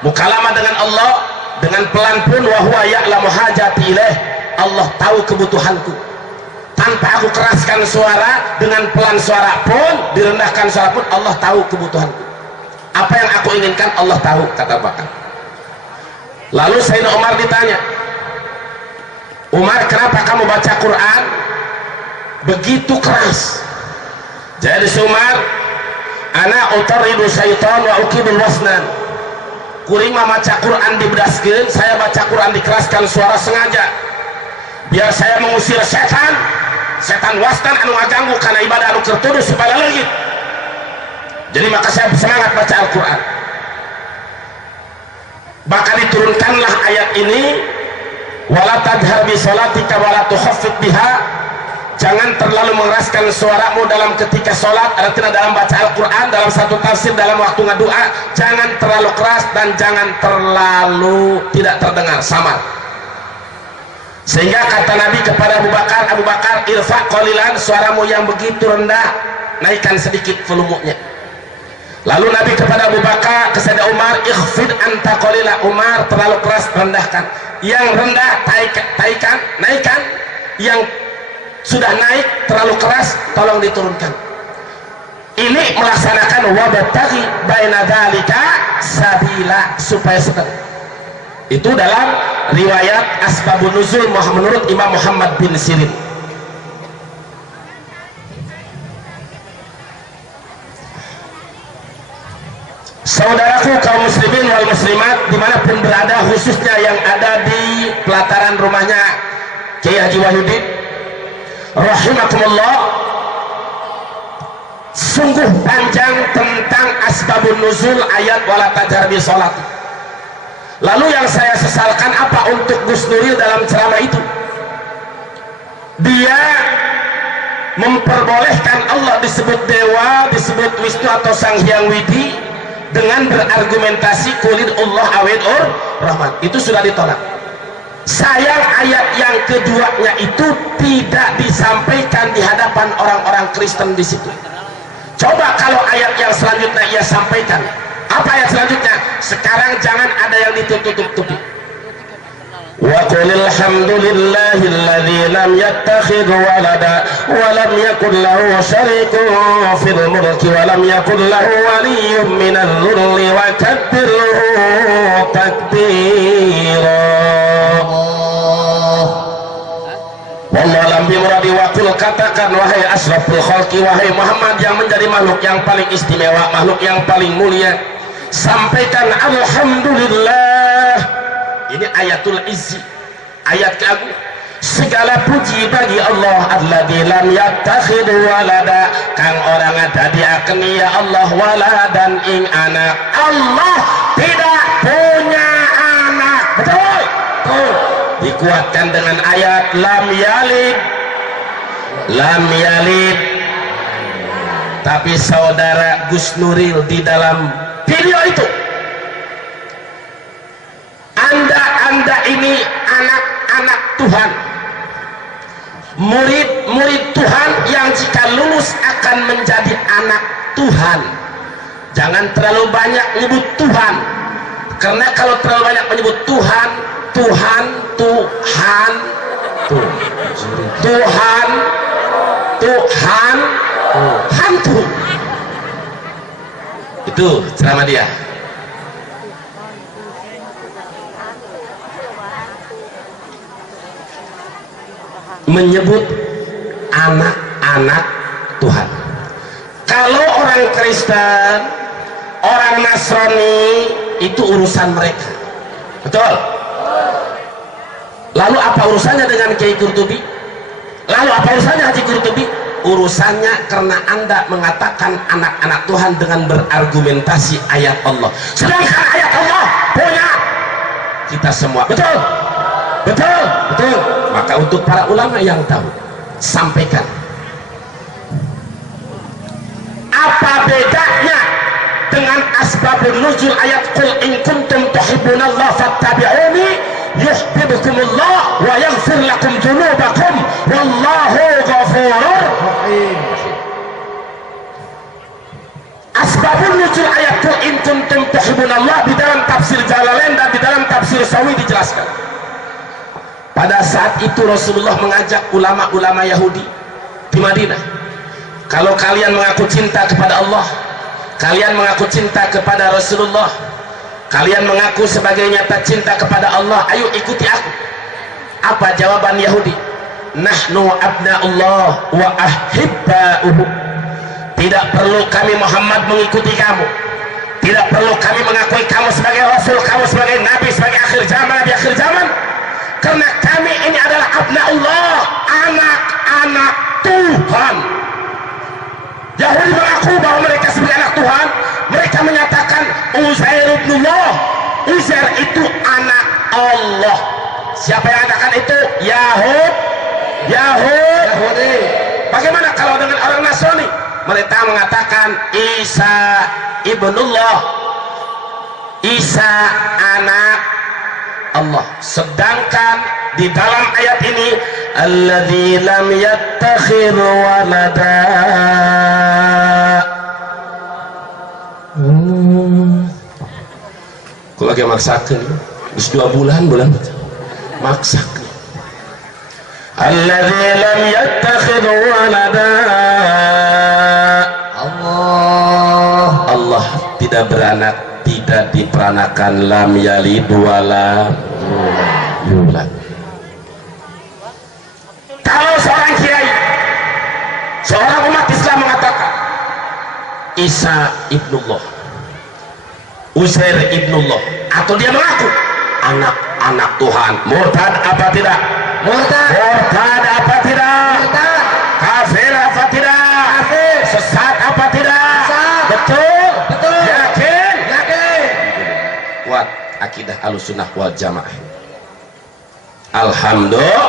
mukalamah dengan Allah dengan pelan pun, wa huwa ya'lamu hajati ilaih, Allah tahu kebutuhanku. Tanpa aku keraskan suara, dengan pelan suara pun, direndahkan suara pun, Allah tahu kebutuhanku. Apa yang aku inginkan Allah tahu, kata Bakar. Lalu Sayyidina Umar ditanya, Umar, kenapa kamu baca Quran begitu keras? Jadi Umar, Ana utaridu syaitan wa ukibul wasnan. Kuring mah maca Quran dibedaskeun, saya baca Quran dikeraskan suara sengaja biar saya mengusir setan wasnan anu ngaganggu karena ibadah anu tertuduh supaya leungit. Jadi maka saya semangat baca Al-Quran. Maka diturunkanlah ayat ini, wala tadhar bi sholatika wala tukhaffit biha. Jangan terlalu mengeraskan suaramu dalam ketika sholat, artinya dalam baca Al-Quran, dalam satu tafsir, dalam waktu ngedoa. Jangan terlalu keras dan jangan terlalu tidak terdengar, samar. Sehingga kata Nabi kepada Abu Bakar, irfa qalilan, suaramu yang begitu rendah, naikkan sedikit volumenya. Lalu Nabi kepada Abu Bakar, kepada Umar, ikhfid anta qalila, Umar terlalu keras, rendahkan. Yang rendah naikkan. Yang sudah naik terlalu keras, tolong diturunkan. Ini melaksanakan wabtaghi baina dzalika sabila, supaya sedang. Itu dalam riwayat asbabun nuzul menurut Imam Muhammad bin Sirin. Saudaraku kaum muslimin wal muslimat dimanapun berada, khususnya yang ada di pelataran rumahnya Kiai Haji Wahyudin rahimakumullah, sungguh panjang tentang asbabun nuzul ayat wala tajhar bi sholat. Lalu yang saya sesalkan apa untuk Gus Nuril dalam ceramah itu? Dia memperbolehkan Allah disebut dewa, disebut Wisnu atau Sang Hyang Widi dengan berargumentasi kulid Allah awid rahman. Itu sudah ditolak. Sayang ayat yang keduanya itu tidak disampaikan di hadapan orang-orang Kristen di situ. Coba kalau ayat yang selanjutnya ia sampaikan. Apa ayat selanjutnya? Sekarang jangan ada yang ditutup-tutupi. Wa qulil hamdulillahilladzi lam yattakhidh walada wa lam yakul lahu syarikun fil mulki wa lam yakul lahu waliyyun minadh dhulli wa kabbirhu takbira. Wallahu alam bimuradi. Waqul, katakan wahai asraful khalqi, wahai Muhammad yang menjadi makhluk yang paling istimewa, makhluk yang paling mulia, sampaikan alhamdulillah. Ini ayatul izzi, ayat keagungan. Segala puji bagi Allah alladzi lam yattakhidh walada, kang orang ada diaken ya Allah waladan ing anak. Allah tidak punya anak. Betul? Betul. Dikuatkan dengan ayat lam yalid. Tapi saudara Gus Nuril di dalam video itu, anda ini anak-anak Tuhan, murid Tuhan yang jika lulus akan menjadi anak Tuhan. Jangan terlalu banyak menyebut Tuhan, karena kalau terlalu banyak menyebut Tuhan hantu. Itu ceramah dia. Menyebut anak-anak Tuhan. Kalau orang Kristen, orang Nasrani, itu urusan mereka. Betul? Lalu apa urusannya dengan Kiai Qurtubi? Lalu apa urusannya Haji Qurtubi? Urusannya karena Anda mengatakan anak-anak Tuhan dengan berargumentasi ayat Allah. Sedangkan ayat Allah punya kita semua. Betul? Betul? Betul. Maka untuk para ulama yang tahu, sampaikan. Apa bedanya dengan asbabun nuzul ayat qul in kuntum tuhibbunallaha fattabi'uni yuhibbukumullah wa yaghfir lakum dzunubakum wallahu ghafurur rahim. Asbabun nuzul ayat qul in kuntum tuhibbunallah di dalam tafsir Jalalain dan di dalam tafsir Sawi dijelaskan. Pada saat itu Rasulullah mengajak ulama-ulama Yahudi di Madinah, kalau kalian mengaku cinta kepada Allah, kalian mengaku cinta kepada Rasulullah, kalian mengaku sebagai nyata cinta kepada Allah, ayo ikuti aku. Apa jawaban Yahudi? Nahnu abna'ullah wa ahibba'uhu. Tidak perlu kami Muhammad mengikuti kamu, tidak perlu kami mengakui kamu sebagai Rasul, kamu sebagai Nabi, sebagai akhir zaman, Nabi akhir zaman, karena kami ini adalah abnaullah, anak-anak Tuhan. Yahudi mengaku bahwa mereka sebagai anak Tuhan. Mereka menyatakan Uzair ibnullah, Uzair itu anak Allah. Siapa yang mengatakan itu? Yahudi. Bagaimana kalau dengan orang Nasrani? Mereka mengatakan Isa ibnullah, Isa anak Allah. Sedangkan di dalam ayat ini alladzi lam yattakhidh walada, kalau lagi maksakan bis 2 bulan maksakan alladzi lam yattakhidh walada, Allah tidak beranak, tidak diperanakan, lam yalid wala yulad. Kalau seorang kiai, seorang umat Islam mengatakan Isa ibnullah, Uzair ibnullah, atau dia mengaku anak-anak Tuhan, murtad apa tidak? Murtad apa tidak? Murtad. Kafir apa tidak? Kafir. Sesat apa tidak? Sesat. Betul. Yakin. Kuat akidah Ahlussunnah wal Jamaah. Alhamdulillah.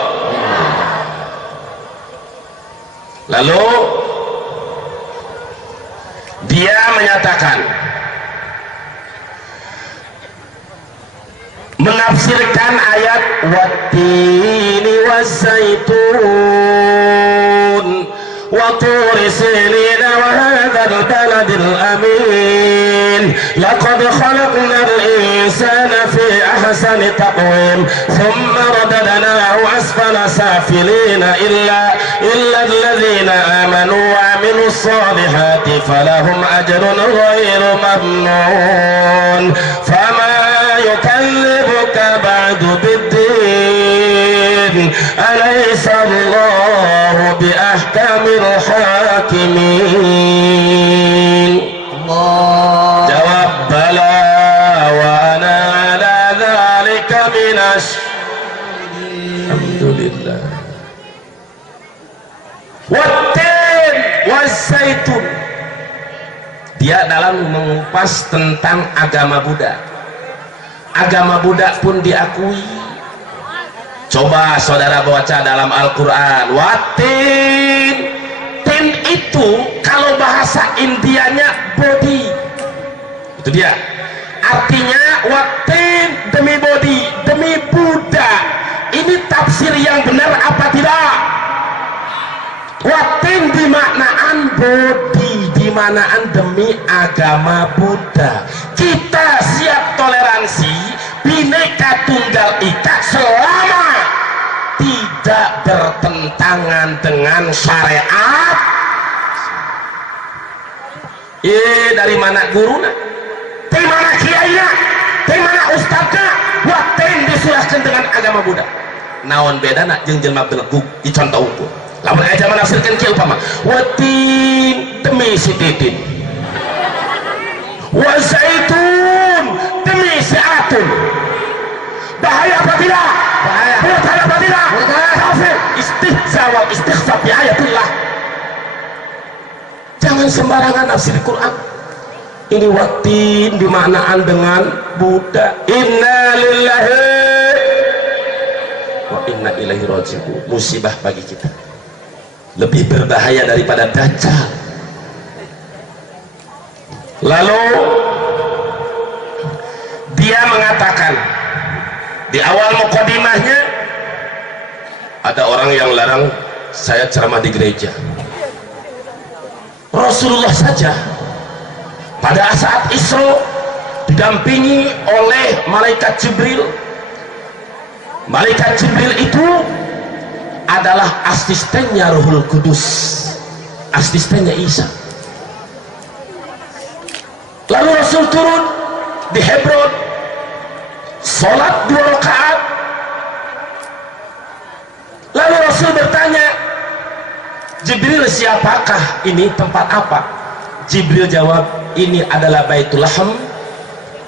Lalu dia menyatakan, menafsirkan ayat wattini waszaitun wa turi sinina wa hadzal baladil amin laqad khalaqnal insana fi ahsani taqwim thumma radadnahu asfala safilina illa alladhina amanu wa amilus solihati falahum ajrun ghairu mamnun fama yukallibuka ba'du biddin alaysa Allahu bi ahkamil hakimin. Jawab bala wa ana ala dhalika minas. Alhamdulillah. Wattin waszaitun, dia dalam mengupas tentang agama Buddha. Agama Buddha pun diakui. Coba saudara baca dalam Al-Quran, watin, tin itu kalau bahasa Indianya body, itu dia artinya watin, demi body, demi Buddha. Ini tafsir yang benar apa tidak? Watin dimaknaan body, dimaknaan demi agama Buddha. Kita siap toleransi Bhinneka Tunggal Ika selama tidak bertentangan dengan syariat. Dari mana gurunya? Dari mana kiainya? Dari mana ustadznya? Watin disulahkan dengan agama Buddha. Naon beda nak jeung jelema belegug dicontoh ukur. Lamun aja menafsirkan kieu upama watin demi si titin, wazaitun demi si atun. Bahaya apa tidak? Bahaya. Murtad apa tidak? Murtad. Kafir. Istihza wal istighfa bi ayatillah. Jangan sembarangan nafsir Quran. Ini watin dimaknaan dengan Buddha. Inna lillahi wa inna ilaihi raji'un. Musibah bagi kita, lebih berbahaya daripada Dajjal. Lalu dia mengatakan di awal mukadimahnya, ada orang yang larang saya ceramah di gereja. Rasulullah saja pada saat Isra didampingi oleh malaikat Jibril. Malaikat Jibril itu adalah asistennya Ruhul Kudus, asistennya Isa. Lalu Rasul turun di Hebron, sholat 2 rakaat. Lalu Rasul bertanya, Jibril, siapakah ini, tempat apa? Jibril jawab, ini adalah Baitul Lahm,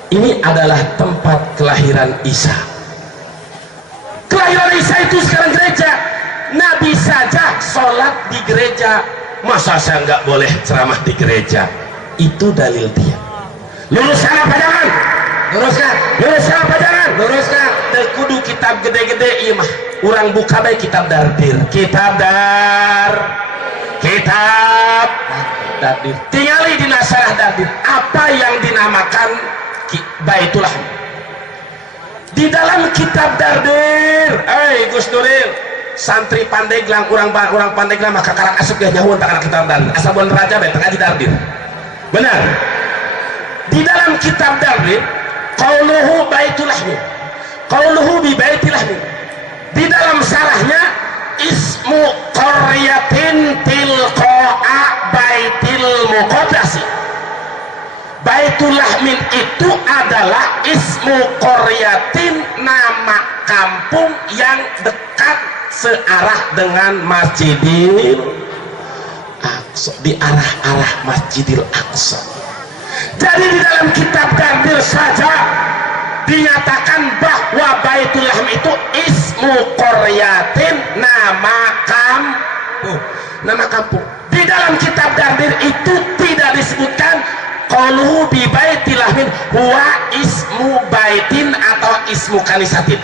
ini adalah tempat kelahiran Isa. Kelahiran Isa itu sekarang gereja. Nabi saja sholat di gereja, masa saya nggak boleh ceramah di gereja? Itu dalil dia. Luruskan apa jangan? Luruskan. Luruskan apa jangan? Luruskan. Kudu kitab gede-gede iya mah. Urang buka baik kitab dardir. Kitab dardir. Tingali di nasarah dardir. Apa yang dinamakan Baitul Lahm? Di dalam kitab dardir. Gus Nuril, santri Pandeglang, orang Pandeglang maka karak asup ya nyahuan tak kitab dardir. Asal bon raja bae tengah di dardir. Benar. Di dalam kitab dardir, qauluhu Baitul Lahm. Qauluhu bi Baitul Lahm. Di dalam sarahnya ismu qaryatin tilqa'a Baitil Muqaddasi. Baitul Lahmin itu adalah ismu qaryatin, nama kampung yang dekat searah dengan Masjidil Aqsa, di arah-arah Masjidil Aqsa. Jadi di dalam kitab dardir saja dinyatakan bahwa Baitul Lahm itu ismu qaryatin, nama kampung. Di dalam kitab dardir itu tidak disebutkan qauluhu bi Baitul Lahmin huwa ismu baitin atau ismu kanisatin.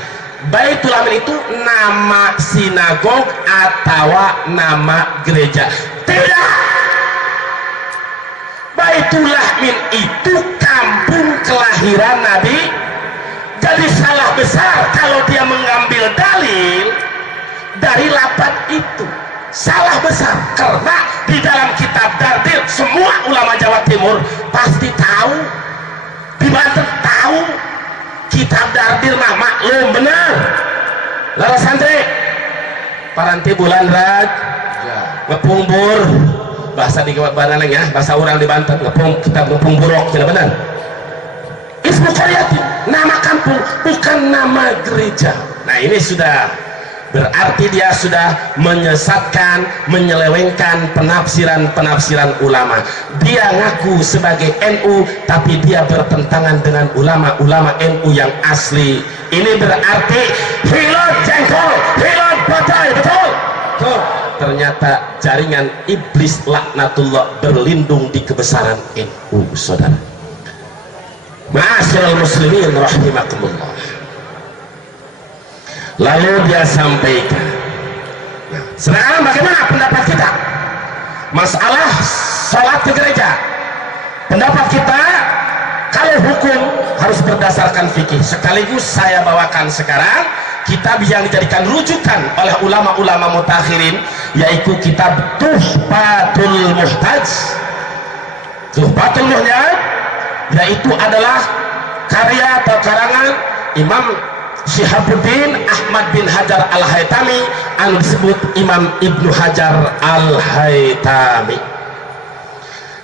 Baitul Lahm itu nama sinagog atau nama gereja. Tidak. Baitul Lahmin itu kampung kelahiran Nabi. Jadi salah besar kalau dia mengambil dalil dari lafaz itu. Salah besar karena di dalam kitab dardir semua ulama Jawa Timur pasti tahu, di Banten tahu kitab dardir mah maklum benar. Lalu santri paranti bulan raj ngepungbur bahasa di Banten ya, bahasa orang di Banten kitab ngepungburok tidak benar. Ismu qaryatin, nama kampung bukan nama gereja. Nah ini sudah berarti dia sudah menyesatkan, menyelewengkan penafsiran ulama. Dia ngaku sebagai NU tapi dia bertentangan dengan ulama-ulama NU yang asli. Ini berarti hilot jengkol, hilot batai, betul? Tuh, ternyata jaringan iblis laknatullah berlindung di kebesaran NU, saudara. Ma'asyiral muslimin rahimakumullah. Lalu dia sampaikan, nah, sekarang bagaimana pendapat kita masalah sholat di gereja? Pendapat kita kalau hukum harus berdasarkan fikih. Sekaligus saya bawakan sekarang kitab yang dijadikan rujukan oleh ulama-ulama mutakhirin, yaitu kitab Tuhfatul Muhtaj. Tuhfatul Muhtaj yaitu adalah karya atau karangan Imam Syihabuddin Ahmad bin Hajar Al-Haytami, anu disebut Imam Ibnu Hajar Al-Haytami.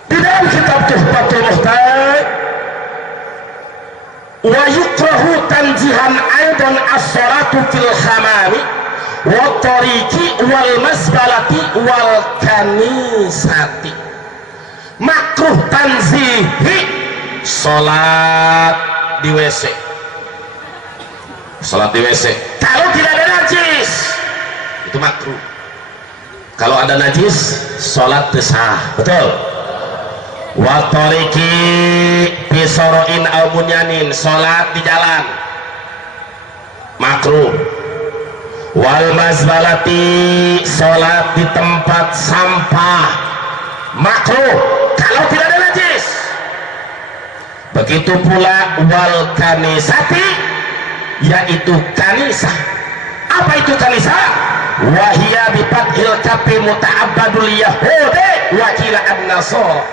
Di dalam kitab Tuhfatul Muhtaj, wa yukrahu tanjihan aidan as-salatu fil khamami wa tariqi wal masbalati wal kanisati. Makruh tanzihi sholat di WC. Sholat di WC kalau tidak ada najis itu makruh. Kalau ada najis sholat sah, betul. Wa tariqi bisoroin au bunyanin, sholat di jalan makruh. Wal mazbalati, sholat di tempat sampah makruh kalau tidak ada najis. Begitu pula wal kanisati, yaitu kanisah. Apa itu kanisah? Wahia bifathil kafi muta'abbadul yahudi wa qila an-nasara.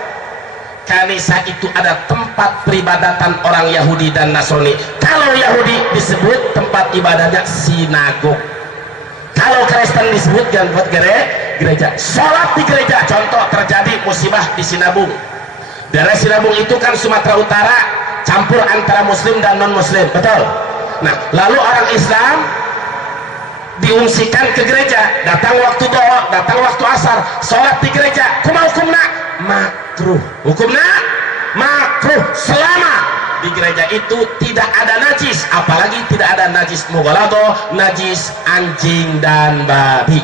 Kanisah itu ada tempat peribadatan orang Yahudi dan Nasrani. Kalau Yahudi disebut tempat ibadahnya sinagog, kalau Kristen disebut gereja. Sholat di gereja, contoh terjadi musibah di Sinabung. Daerah Sinabung itu kan Sumatera Utara, campur antara muslim dan non muslim, betul? Nah, lalu orang Islam diungsikan ke gereja, datang waktu doa, datang waktu asar, sholat di gereja, kumaha hukumna? makruh. Hukumnya makruh selama di gereja itu tidak ada najis, apalagi tidak ada najis mughaladzah, najis anjing dan babi.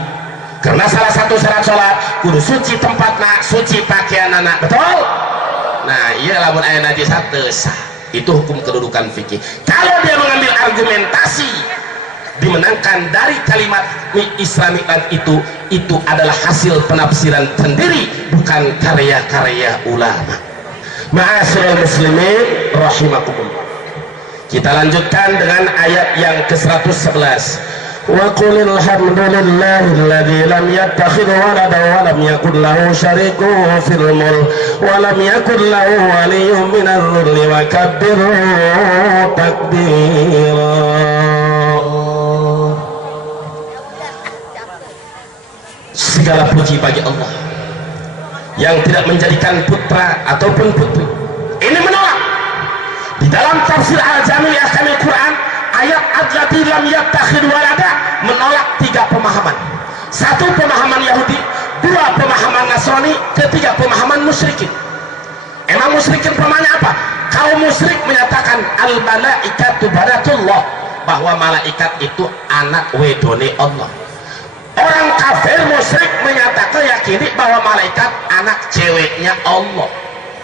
Karena salah satu syarat sholat kudu suci tempatna, suci pakaian anak, betul? Nah iya lamun aya najis sah. Itu hukum kedudukan fikih. Kalau dia mengambil argumentasi dimenangkan dari kalimat Islamic itu adalah hasil penafsiran sendiri, bukan karya-karya ulama. Ma'asyiral muslimin rahimakumullah. Kita lanjutkan dengan ayat yang ke-111. Wa qulil hamdulillahilladzi lam yattakhidh waladan wa lam yakul lahu syarikun fil mulk wa lam yakul lahu waliyyun minadh dhulli wa kabbirhu takbira. Segala puji bagi Allah yang tidak menjadikan putra ataupun putri. Ini menolak di dalam tafsir Al-Jami' li Ahkamil Quran ayat allati lam yattakhidh walada menolak 3 pemahaman. 1 pemahaman Yahudi, 2 pemahaman Nasrani, 3 pemahaman musyrikin. Emang musyrikin pemahamannya apa? Kaum musyrik menyatakan al-malaikatu banatullah, bahwa malaikat itu anak wedone Allah. Orang kafir musyrik menyatakan yakini bahwa malaikat anak ceweknya Allah.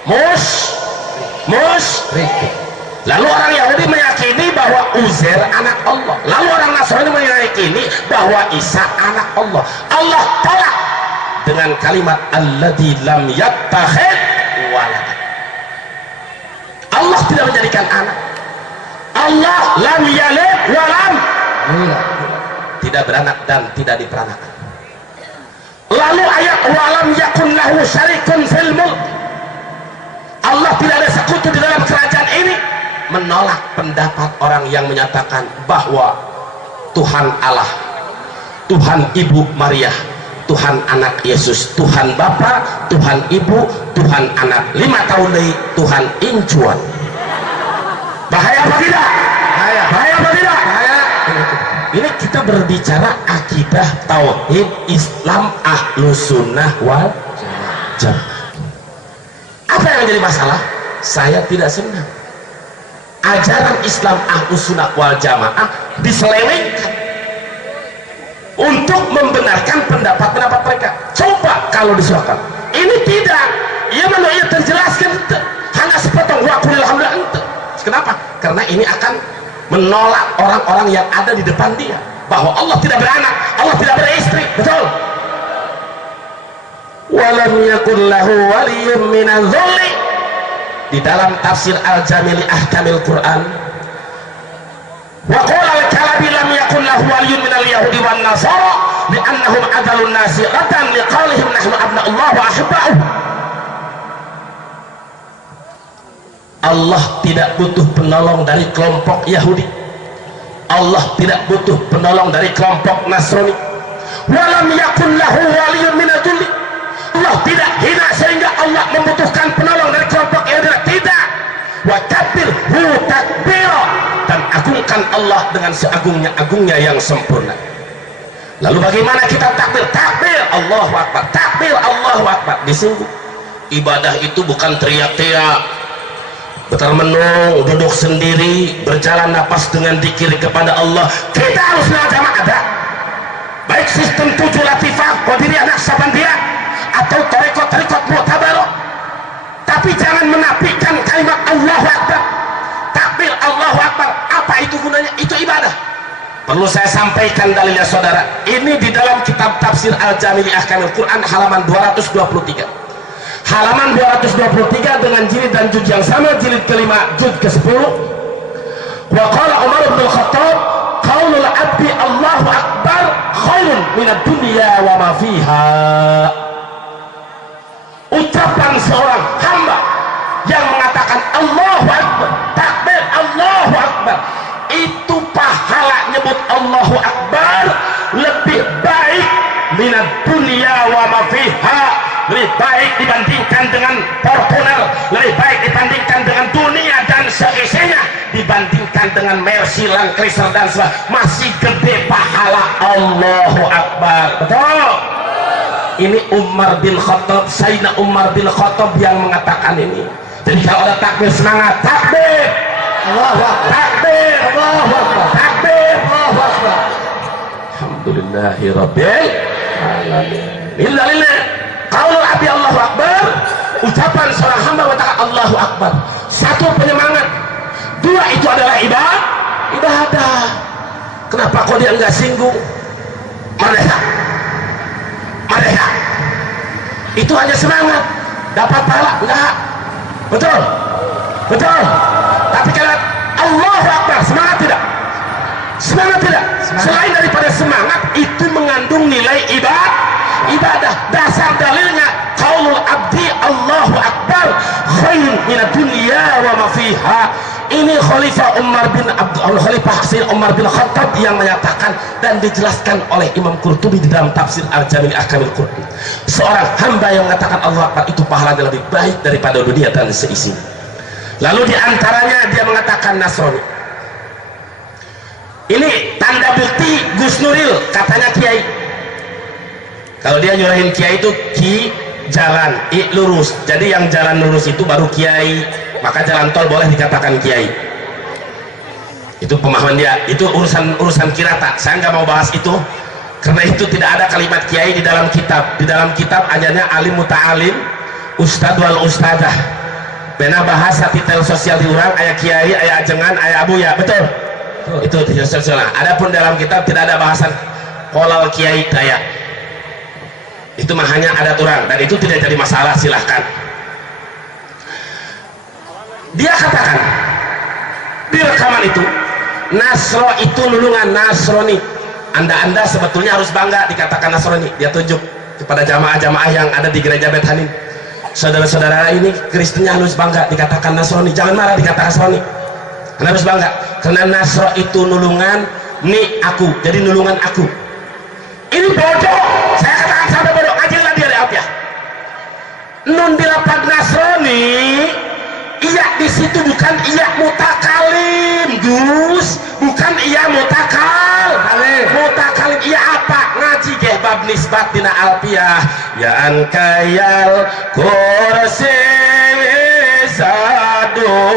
Musyrik. Lalu orang Yahudi meyakini bahwa Uzair anak Allah. Lalu orang Nasrani meyakini bahwa Isa anak Allah. Allah tolak dengan kalimat alladzi lam yattakhidh walad. Allah tidak menjadikan anak. Allah lam yalid wa lam tidak beranak dan tidak diperanakan. Lalu ayat walam yakun lahu syarikun fil mulk, Allah tidak ada sekutu di dalam kerajaan ini, menolak pendapat orang yang menyatakan bahwa Tuhan Allah, Tuhan Ibu Maria, Tuhan Anak Yesus, Tuhan Bapa, Tuhan Ibu, Tuhan Anak, 5 tahun dari Tuhan Incuan. Bahaya apa tidak? Bahaya apa tidak? Bahaya. Ini kita berbicara akidah tauhid Islam Ahlus Sunnah wal Jamaah. Apa yang menjadi masalah? Saya tidak senang ajaran Islam Ahlus Sunnah wal Jamaah diselewengkan untuk membenarkan pendapat-pendapat mereka. Coba kalau disuarakan ini tidak, ia mana ia terjelaskan hanya sepotong waqul alhamdulillah. Kenapa? Karena ini akan menolak orang-orang yang ada di depan dia, bahwa Allah tidak beranak, Allah tidak beristri, betul? Walam yakul lahu waliyyun minadh dhulli. Di dalam tafsir Al-Jami' li Ahkamil Quran, wa qala al-kalabi lam yakul lahu waliyyun minal yahudi wan nasara li'annahum adalun nasi raddan liqaulihim nahnu abna'ullah wa ahibba'uh. Allah tidak butuh penolong dari kelompok Yahudi, Allah tidak butuh penolong dari kelompok Nasrani. Walam yakun lahu waliyyun minadh dhulli, Allah tidak hina sehingga Allah membutuhkan penolong dari kelompok Yahudi, tidak. Wa kabbirhu takbira, dan agungkan Allah dengan seagung-agungnya yang sempurna. Lalu bagaimana kita takbir? Takbir Allahu Akbar, takbir Allahu Akbar. Disinggung ibadah itu bukan teriak-teriak, bermenung, duduk sendiri, berjalan napas dengan dikir kepada Allah. Kita harus Jamaah ada baik sistem 7 latifah, qadiriyah, naqsabandiyah atau tarekat mu'tabarah, tapi jangan menafikan kalimat Allahu Akbar, takbir Allahu Akbar. Apa itu gunanya? Itu ibadah. Perlu saya sampaikan dalilnya saudara, ini di dalam kitab tafsir Al-Jami' li Ahkamil Quran halaman 223, halaman 223 dengan jilid dan juz yang sama, jilid kelima juz ke-10. Wa qala Umar bin Khattab qaulul abdi Allahu Akbar khairun minad dunya wa ma fiha. Ucapan seorang hamba yang mengatakan Allahu Akbar, takbir Allahu Akbar, itu pahala nyebut Allahu Akbar lebih baik minad dunya wa ma fiha, lebih baik dibandingkan dengan Fortuner, lebih baik dibandingkan dengan dunia dan seisinya, dibandingkan dengan Mercy, Land Cruiser dan sebagainya, masih gede pahala Allahu Akbar, betul? Ini Umar bin Khattab, Sayyidina Umar bin Khattab yang mengatakan ini. Jadi kalau ada takbir semangat, takbir, Allahu Akbar. takbir, Allahu Akbar. takbir. Allahu Akbar. Alhamdulillahirabbil alamin. Inilah qaulul abdi Allahu Akbar, ucapan seorang hamba mengatakan Allahu Akbar. Satu penyemangat, dua itu adalah ibadah. Kenapa kok dia enggak singgung? Merdeka, itu hanya semangat, dapat pahala enggak? Betul. Tapi kalau Allahu Akbar, semangat tidak? Selain daripada semangat, itu mengandung nilai ibadah. Dasar dalilnya qaulul abdi Allahu Akbar khairun minad dunya wa ma fiha. Ini Khalifah Sayyidina Umar bin Khattab yang menyatakan dan dijelaskan oleh Imam Qurtubi di dalam tafsir Al-Jami' Ahkamil Qur'an. Seorang hamba yang mengatakan Allahu Akbar itu pahalanya lebih baik daripada dunia dan seisinya. Lalu diantaranya dia mengatakan Nasrani. Ini tanda bukti Gus Nuril, katanya kiai. Kalau dia nyurahin kiai itu ki jalan, i lurus. Jadi yang jalan lurus itu baru kiai. Maka jalan tol boleh dikatakan kiai. Itu pemahaman dia. Itu urusan kirata. Saya nggak mau bahas itu karena itu tidak ada kalimat kiai di dalam kitab. Di dalam kitab hanya alim muta'alim, ustad wal ustadah. Bena bahasa titel sosial diurang, ayah kiai, ayah ajengan, ayah abuya. Betul. Itu titel sosial. Adapun dalam kitab tidak ada bahasan kolal kiai daya. Itu mah hanya ada turang dan itu tidak jadi masalah, silahkan. Dia katakan di rekaman itu Nasro itu nulungan Nasrani. Anda sebetulnya harus bangga dikatakan Nasrani. Dia tunjuk kepada jamaah-jamaah yang ada di gereja Bethanin, saudara-saudara ini Kristennya harus bangga dikatakan Nasrani. Jangan marah dikatakan Nasrani, Anda harus bangga karena Nasro itu nulungan ni aku, jadi nulungan aku. Ini bodoh, saya katakan sampai bodoh. Ajilah dia apa ya? Nun dilapad Nasrani, iya di situ bukan iya mutakalim, Gus, bukan iya mutakalim iya apa? Ngaji geh bab nisbat dina alpiyah ya ankayal kursi sadulin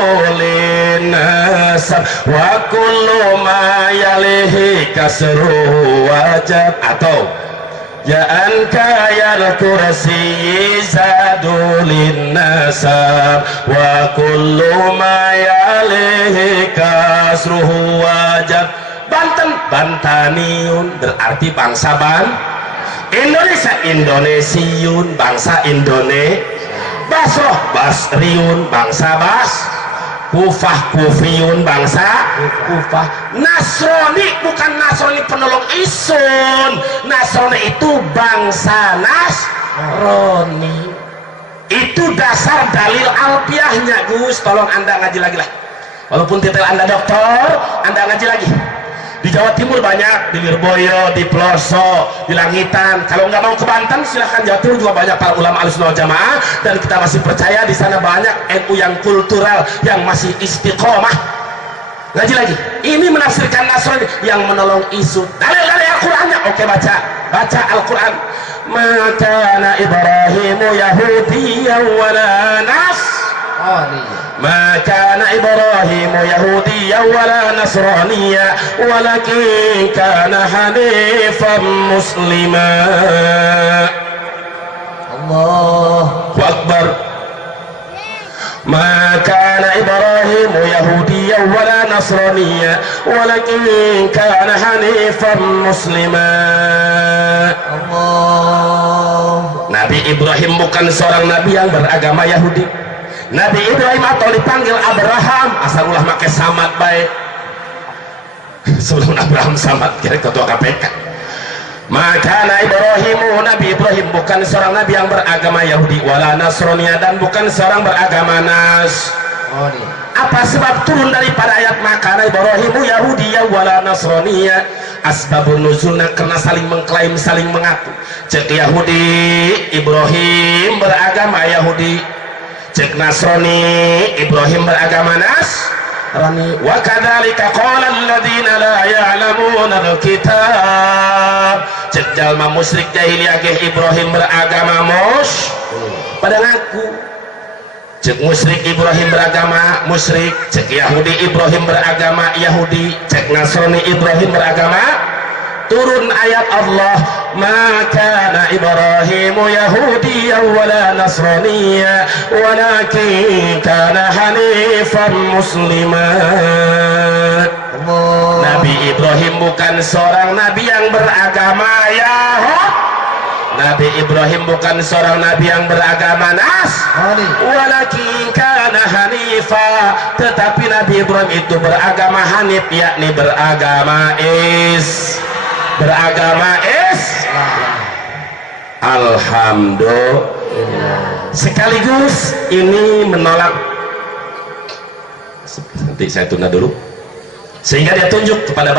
nasab wa kullu ma yalihi kasru wajab, atau ya ankayal kursi zadulin nasab wa kullu ma yalihi kasruhu wajab. Banten, Bantaniun berarti bangsa Indonesia, Indonesiun bangsa Basroh, Basriun bangsa Kufah, Kufiyun bangsa Kufah. Nasrani bukan Nasrani penolong isun. Nasrani itu bangsa Nasrani. Itu dasar dalil alpiahnya, Gus. Tolong Anda ngaji lagi lah. Walaupun titel Anda doktor, Anda ngaji lagi. Di Jawa Timur banyak, di Lirboyo, di Pelosok, di Langitan. Kalau nggak mau ke Banten, silahkan. Jawa Timur juga banyak para ulama Ahlussunnah wal Jamaah, dan kita masih percaya di sana banyak NU yang kultural, yang masih istiqomah. Ngaji lagi. Ini menafsirkan Nasrani yang menolong isu. Dalil dari Al-Qur'annya. Oke, baca Al-Qur'an. Makana Ibrahimu Yahudiyyan wala Nasrani. ما كان إبراهيم يهوديا ولا نصرانيا ولكن كان حنيفا مسلما. الله أكبر. ما كان إبراهيم يهوديا ولا نصرانيا ولكن كان حنيفا مسلما. Allah. Nabi Ibrahim bukan seorang nabi yang beragama Yahudi. Nabi Ibrahim atau dipanggil Abraham, asal ulah make samad baik. Sebelum Abraham samad kira ketua KPK. Maka Nabi Ibrahim bukan seorang nabi yang beragama Yahudi wala Nasrania, dan bukan seorang beragama Nasrani. Apa sebab turun daripada ayat maka Ibrahimu Yahudi wala Nasrania? Asbabun nuzulna karena saling mengklaim, saling mengaku. Cek Yahudi, Ibrahim beragama Yahudi. Cek Nasrani, Ibrahim beragama rani wa kadzalika qala alladziina laa ya'lamuuna al-kitab cek jalma musyrik jahiliyah ge Ibrahim beragama pada ngaku cek musyrik Ibrahim beragama musyrik, cek Yahudi Ibrahim beragama Yahudi, cek Nasrani Ibrahim beragama. Turun ayat Allah, ma kana Ibrahim Yahudiyyan wala Nasraniyyan walakin kana hanifan musliman. Nabi Ibrahim bukan seorang nabi yang beragama Yahudi. Nabi Ibrahim bukan seorang nabi yang beragama Nasrani, walakin kana hanifa, tetapi Nabi Ibrahim itu beragama hanif, yakni beragama Islam. Alhamdulillah. Sekaligus ini menolak, nanti saya tunda dulu, sehingga dia tunjuk kepada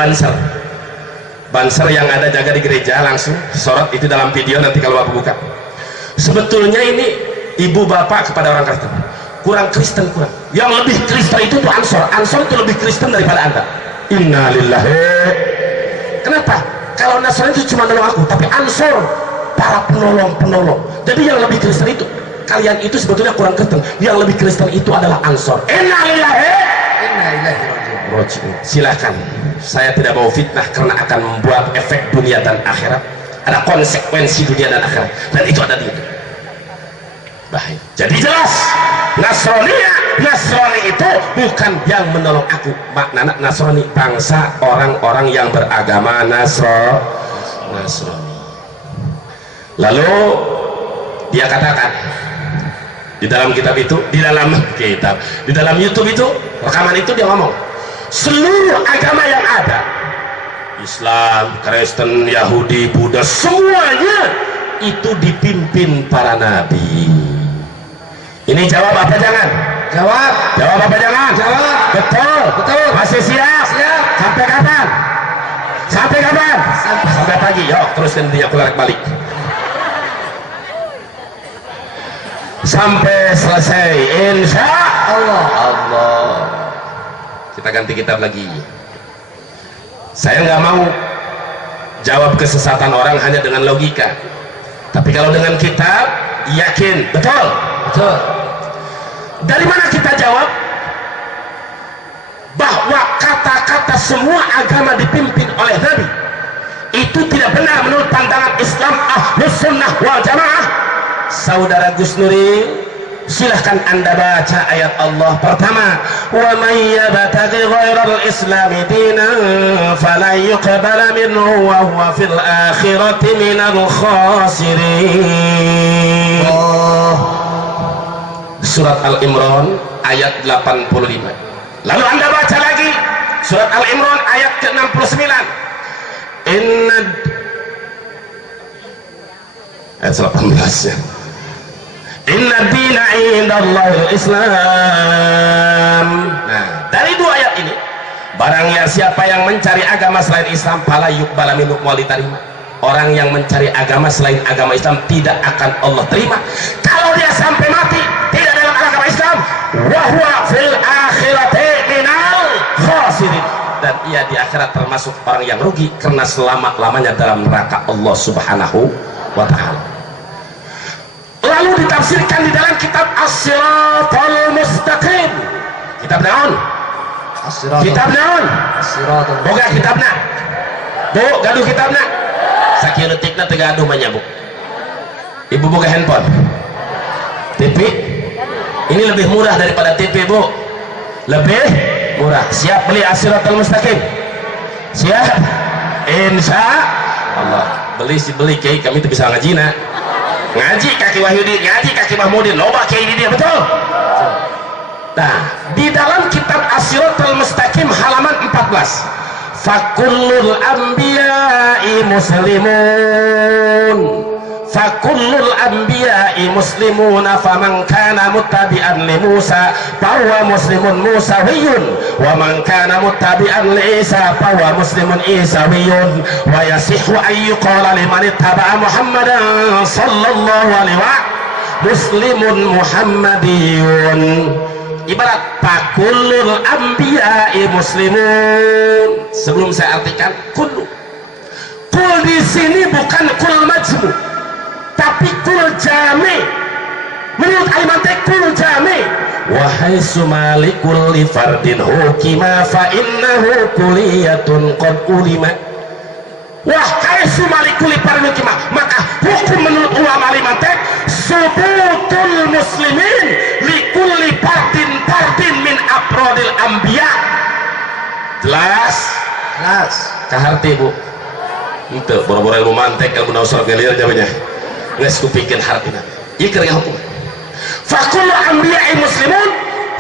Banser yang ada jaga di gereja, langsung sorot itu dalam video nanti kalau Bapak buka. Sebetulnya ini ibu bapak kepada orang Kristen, kurang Kristen, kurang. Yang lebih Kristen itu tuh Ansor itu lebih Kristen daripada Anda. Innalillahi. Kenapa? Kalau Nasrani itu cuma nolong aku, tapi Ansor para penolong. Jadi yang lebih Kristen itu, kalian itu sebetulnya kurang Kristen. Yang lebih Kristen itu adalah Ansor. Innalillahi. Silakan, saya tidak mau fitnah karena akan membuat efek dunia dan akhirat, ada konsekuensi dunia dan akhirat, dan itu ada di itu bahaya. Jadi jelas Nasrani itu bukan yang menolong aku, maknanya Nasrani bangsa orang-orang yang beragama Nasrani. Lalu dia katakan di dalam kitab itu, di dalam YouTube itu, rekaman itu dia ngomong, seluruh agama yang ada, Islam, Kristen, Yahudi, Buddha, semuanya itu dipimpin para nabi. Ini jawab apa jangan? Jawab apa jangan? Jawab. Betul. Masih siap? Sampai kapan? Sampai pagi. Yuk, teruskan dia balik sampai selesai, insya Allah. Kita ganti kitab lagi. Saya nggak mau jawab kesesatan orang hanya dengan logika, tapi kalau dengan kitab, yakin betul. Dari mana kita jawab bahwa kata-kata semua agama dipimpin oleh Nabi itu tidak benar menurut pandangan Islam Ahlus Sunnah wal Jamaah? Saudara Gus Nuri, silahkan Anda baca ayat Allah pertama, wa may yabtaghi ghairal islami dinan falan yuqbala minhu wa huwa fil akhirati minal khasirin. Surat Al-Imran ayat 85. Lalu Anda baca lagi surat Al-Imran ayat ke-69, ayat 18 ya. Inna dina indallahil Islam. Nah, dari dua ayat ini, barangnya siapa yang mencari agama selain Islam, fala yuqbala minhu, mau diterima. Orang yang mencari agama selain agama Islam tidak akan Allah terima. Kalau dia sampai mati tidak dalam agama Islam, wa huwa fil akhirati minal khasirin, dan ia di akhirat termasuk orang yang rugi karena selama-lamanya dalam neraka Allah Subhanahu wa ta'ala. Lalu ditafsirkan di dalam kitab As-Siratal Mustaqim. Kitab naon? Boga kitabna. Bu, gaduh kitabna. Sakieu leutikna teu gaduh mah nya, Bu. Ibu boga handphone. TV. Ini lebih murah daripada TV, Bu. Lebih murah. Siap beli As-Siratal Mustaqim? Siap? Insya Allah. Beli kiai, kami tuh bisa ngajina. Ngaji kaki Wahyudin, ngaji kaki Mahmudin, loba kayak ini dia, betul. Nah, di dalam kitab As-Siratal Mustaqim halaman 14, fakullul anbiya'i muslimun, fakullul anbiya'i muslimuna, faman kana muttabi'an li Musa fahuwa muslimun musawiyun, wa man kana muttabi'an li Isa fahuwa muslimun isawiyun, wa yasihhu an yuqala liman ittaba'a Muhammadan sallallahu alaihi wa muslimun muhammadiyun. ibarat pakulul anbiya'i muslimun. Sebelum saya artikan kullu, kul di sini bukan kul majmu tapi kul jami. Menurut alimantek kul jami. Wahai sumalikul li fardin hukima fa innahu kuliyatun qad ulima. Wahai sumalikul li fardin hukima, maka hukum menurut ulama alimantek subutul muslimin li kulli fardin min afrodil anbiya. Jelas? Jelas. Kaharti bu itu boro-boro ilmu mantek ilmu nausar gelir jawabnya nggak kupikin hartina iya kira hukum fakul anbiya'i muslimun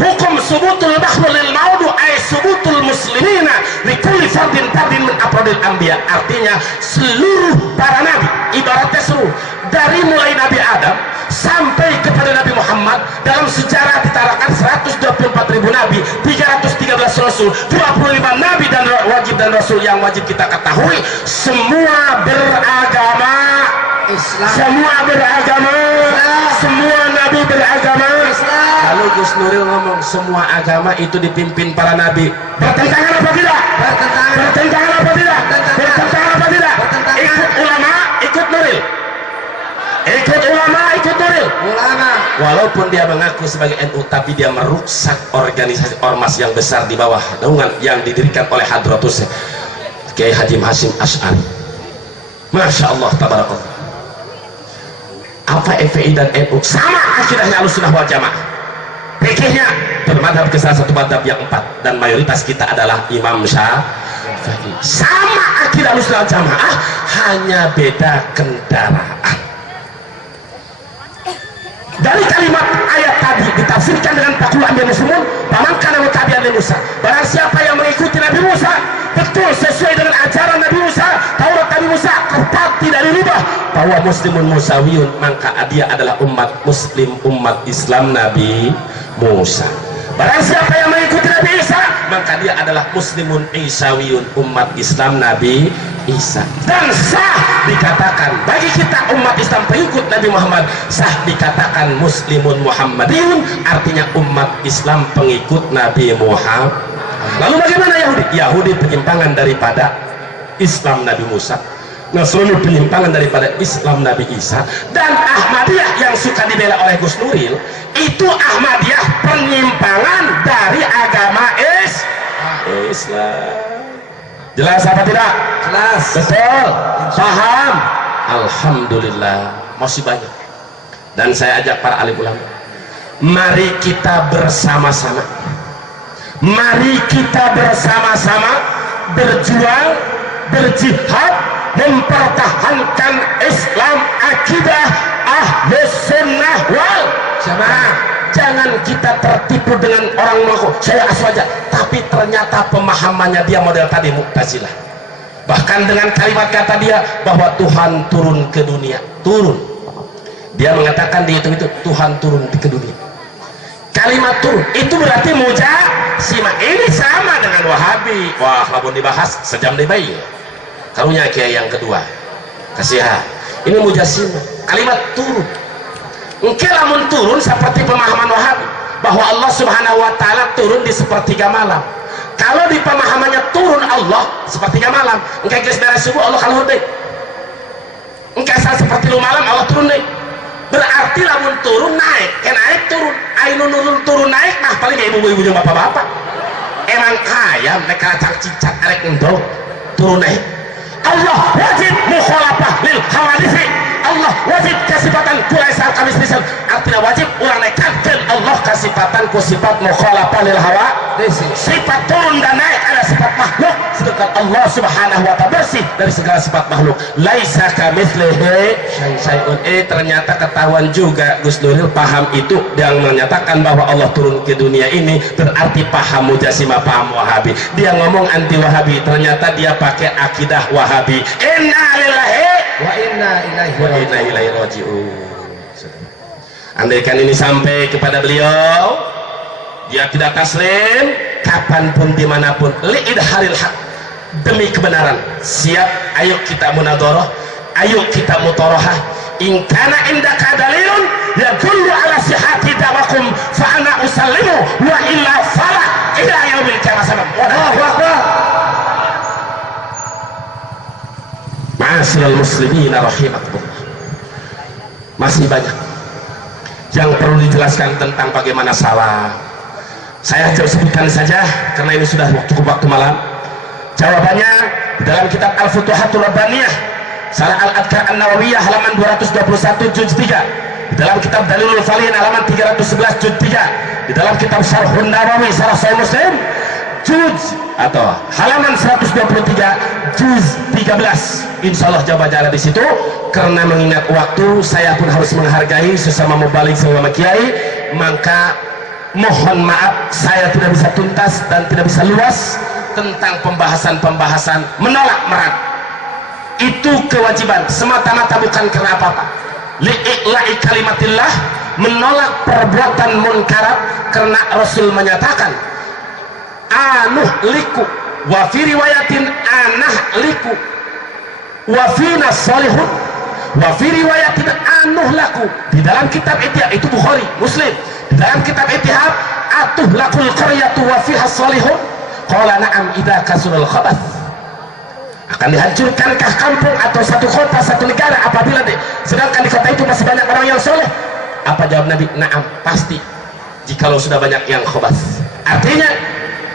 hukum subutul makhlul maudu ay subutul muslimina li kulli fardin min afrodil anbiya. Artinya seluruh para nabi, ibaratnya seluruh dari mulai Nabi Adam sampai kepada Nabi Muhammad. Dalam sejarah ditarakan 124.000 nabi, 313 rasul, 25 nabi dan wajib dan rasul yang wajib kita ketahui, semua beragama Islam. Semua beragama Islam. Semua nabi beragama Islam. Lalu Gus Nuril ngomong semua agama itu dipimpin para nabi. Bertentangan apa tidak? Bertentangan apa tidak? Bertentangan apa tidak? Ikut ulama, ikut Nuril. Ikut ulama, ikut Nuril. Ulama. Walaupun dia mengaku sebagai NU, tapi dia merusak organisasi ormas yang besar di bawah naungan yang didirikan oleh Hadratus Kiai Haji Hasyim Asy'ari. Masya Allah, tabarakallah. Apa FPI dan NU sama akidahnya Ahlussunnah wal Jamaah. Fikihnya bermadhab ke salah satu madhab yang 4 dan mayoritas kita adalah Imam Syafi'i. Sama akidah Ahlussunnah wal Jamaah, hanya beda kendaraan. Dari kalimat ayat tadi ditafsirkan dengan pakul anbiya muslimun, paman kana mutabi'an li Musa. Barang siapa yang mengikuti Nabi Musa betul sesuai dengan ajaran Nabi Musa, Taurat Nabi Musa, ketat tidak dirubah, bahwa muslimun musawiyun, maka dia adalah umat muslim, umat Islam Nabi Musa. Barang siapa yang mengikuti Nabi Isa, maka dia adalah muslimun isawiyun, umat Islam Nabi Isa. Dan sah dikatakan bagi kita umat Islam pengikut Nabi Muhammad, sah dikatakan muslimun Muhammadiyun, artinya umat Islam pengikut Nabi Muhammad. Lalu bagaimana Yahudi? Yahudi penyimpangan daripada Islam Nabi Musa, Nasrani penyimpangan daripada Islam Nabi Isa, dan Ahmadiyah yang suka dibela oleh Gus Nuril, itu Ahmadiyah penyimpangan dari agama Islam. Jelas apa tidak? Jelas. Betul. Paham? Alhamdulillah. Masih banyak. Dan saya ajak para alim ulama, mari kita bersama-sama, mari kita bersama-sama berjuang, berjihad, mempertahankan Islam, akidah Ahlussunnah wal Jamaah. Jangan kita tertipu dengan orang mengaku saya aswaja, tapi ternyata pemahamannya dia model tadi Mu'tazilah. Bahkan dengan kalimat kata dia bahwa Tuhan turun ke dunia, turun, dia mengatakan di itu Tuhan turun ke dunia. Kalimat turun itu berarti mujasimah. Ini sama dengan Wahabi. Wah, labun dibahas sejam di bayi. Karunya kiai yang kedua kasihan. Ini mujasimah. Kalimat turun. Engke lamun turun seperti pemahaman Wahabi bahwa Allah Subhanahu wa taala turun di sepertiga malam. Kalau di pemahamannya turun Allah sepertiga malam, engke geus beres subuh Allah kaluhur deui. Engke asal seperti lu malam Allah turun deui. Berarti lamun turun naik, naik turun. Ainu nurun turun naik mah paling ibu-ibu jeung bapak-bapak. Emang kaya mereka cang cicat arek endog turun naik. Allah wajib mukhalafah lil hawadisi. Allah wajib kasifatan kulaisar kamis lisan, artinya wajib orang naikkan Allah kasifatan ku sifat mukhalafah lil hawa, sifat turun dan naik ada sifat makhluk, sedangkan Allah Subhanahu wa ta'ala bersih dari segala sifat makhluk. Laisa kamitslihi syai'un. Ternyata ketahuan juga Gus Nuril paham itu, yang menyatakan bahwa Allah turun ke dunia ini berarti paham mujasimah, paham Wahabi. Dia ngomong anti Wahabi, ternyata dia pakai akidah Wahabi. Inna lillahi wa inna ilaihi raji'un. Andaikan ini sampai kepada beliau, dia tidak taslim kapanpun dimanapun, li'idharil haq, demi kebenaran, siap. Ayo kita munadharah, ayo kita mutorohah. In kana indaka dalilun yadullu ala sihhati da'wakum fa ana usallimu wa illa fala ila yaumil qiyamah. Allahu akbar. Ma'asyiral muslimin rahimakumullah. Masih banyak yang perlu dijelaskan tentang bagaimana salam. Saya sebutkan saja karena ini sudah cukup waktu malam. Jawabannya dalam kitab Al-Futuhatul Rabbaniyah Syarah Al-Adkar An-Nawawiyah halaman 221 juz 3, di dalam kitab Dalilul Falihin halaman 311 juz 3, di dalam kitab Syarhun Nawawi Syarah Sahih Muslim juz atau halaman 123 juz 13. Insyaallah jawabannya ada di situ. Karena mengingat waktu, saya pun harus menghargai sesama mubalik sama kiai, maka mohon maaf saya tidak bisa tuntas dan tidak bisa luas tentang pembahasan menolak merat. Itu kewajiban semata-mata, bukan karena apa-apa. Li'i'la'i kalimatillah, menolak perbuatan munkarat, karena Rasul menyatakan anuhliku wa fi riwayatin anahliku wa fina salihun wa fi riwayatin anuhlaku. Di dalam kitab Ittihab, itu Bukhari, Muslim, di dalam kitab Ittihab, atuhlakul qaryatu wa fiha salihun, qala na'am idza kasurul khabath. Akan dihancurkankah kampung atau satu kota, satu negara apabila sedangkan di kota itu masih banyak orang yang soleh? Apa jawab Nabi? Na'am, pasti, jikalau sudah banyak yang khabath. Artinya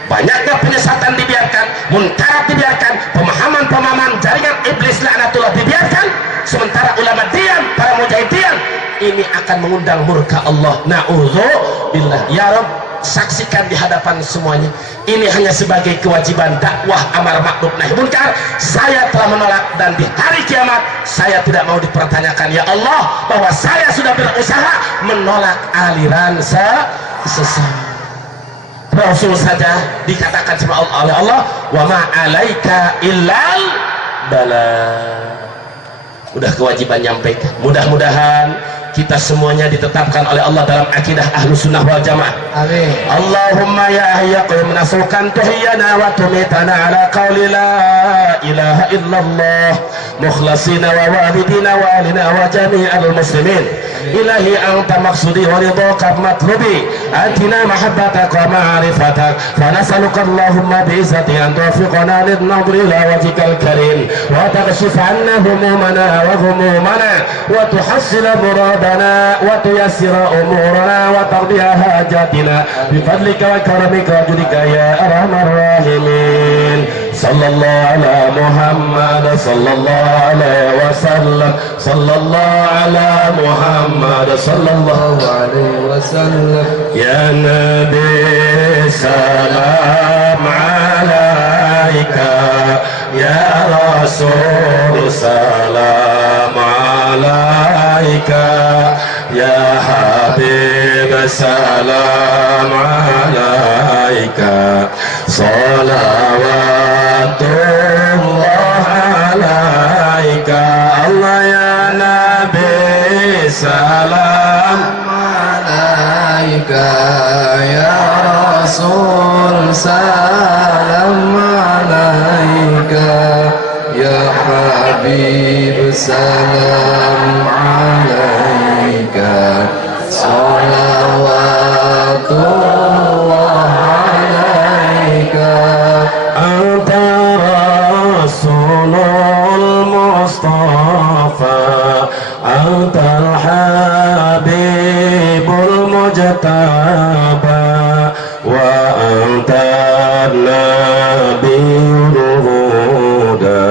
banyaknya penyesatan dibiarkan, munkarat dibiarkan, pemahaman jaringan iblis laknatullah dibiarkan, sementara ulama diam, para mujahid diam, ini akan mengundang murka Allah. Na'udzubillah. Ya Rabb, saksikan di hadapan semuanya, ini hanya sebagai kewajiban dakwah amar ma'ruf nahi munkar. Saya telah menolak, dan di hari kiamat saya tidak mau dipertanyakan ya Allah bahwa saya sudah berusaha menolak aliran sesat. Rasul saja dikatakan sama Allah oleh Allah, wa ma alaika illal bala. Udah kewajiban nyampaikan. Mudah-mudahan kita semuanya ditetapkan oleh Allah dalam akidah Ahlus Sunnah wal Jamaah. Amin. Allahumma ya hayya qayyum nasukan tuhyana wa tumitana ala qawli la ilaha illallah mukhlasina wa walidina wa alina wa jami'al muslimin. Ilahi anta maqsudi wa ridhaka matlubi, atina mahabbatak wa ma'rifatak, fa nas'aluka Allahumma bi izzati an tuwaffiqana lin nadri ila wajhikal karim wa takshif 'anna humumana wa ghumumana wa tuhassil muradana wa tuyassir umurana wa taqdi hajatina bi fadlika wa karamika wa judika ya arhamar rahimin. Sallallahu ala Muhammad sallallahu alaihi wasallam, sallallahu ala Muhammad sallallahu alaihi wasallam. Ya Nabi salam alaika, ya Rasul salam alaika, ya Habib salam alaika, salawatullah alaika. Allah ya Nabi salam alaika, ya Rasul salam alaika, ya Habib salam alaika, salawatullah alaika. Anta Rasulul Mustafa, Antal Habibul Mujtaba, wa Antan Nabiyul Huda,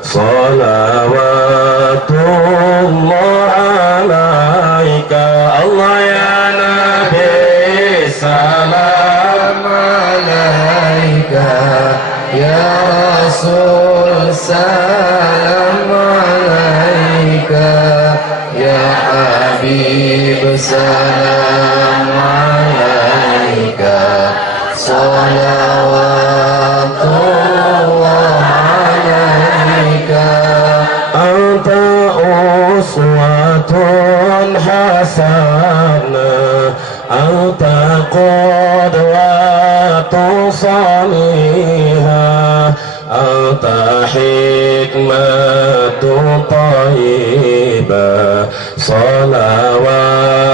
salawatullah alaika. Allah ya Nabi salam alaika, ya Rasul salam alaika, ya Habib salam alaika, salawatullah alaika. Anta uswatun hasanah, anta qudwatun salihah, anta hikmatun thayyibah, salawat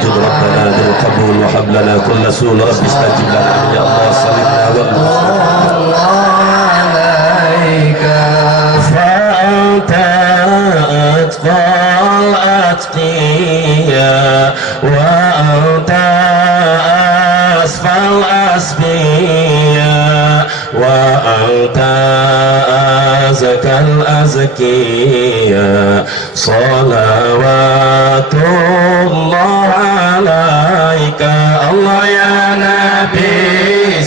وجد ربنا بالقبول وهب لنا كل سوء رب استجب لنا يا الله صلنا عليك فأنت أتقى الأتقياء وأنت أصفى الأصفياء وأنت أزكى الأزكياء صلوات الله عليك الله يا نبي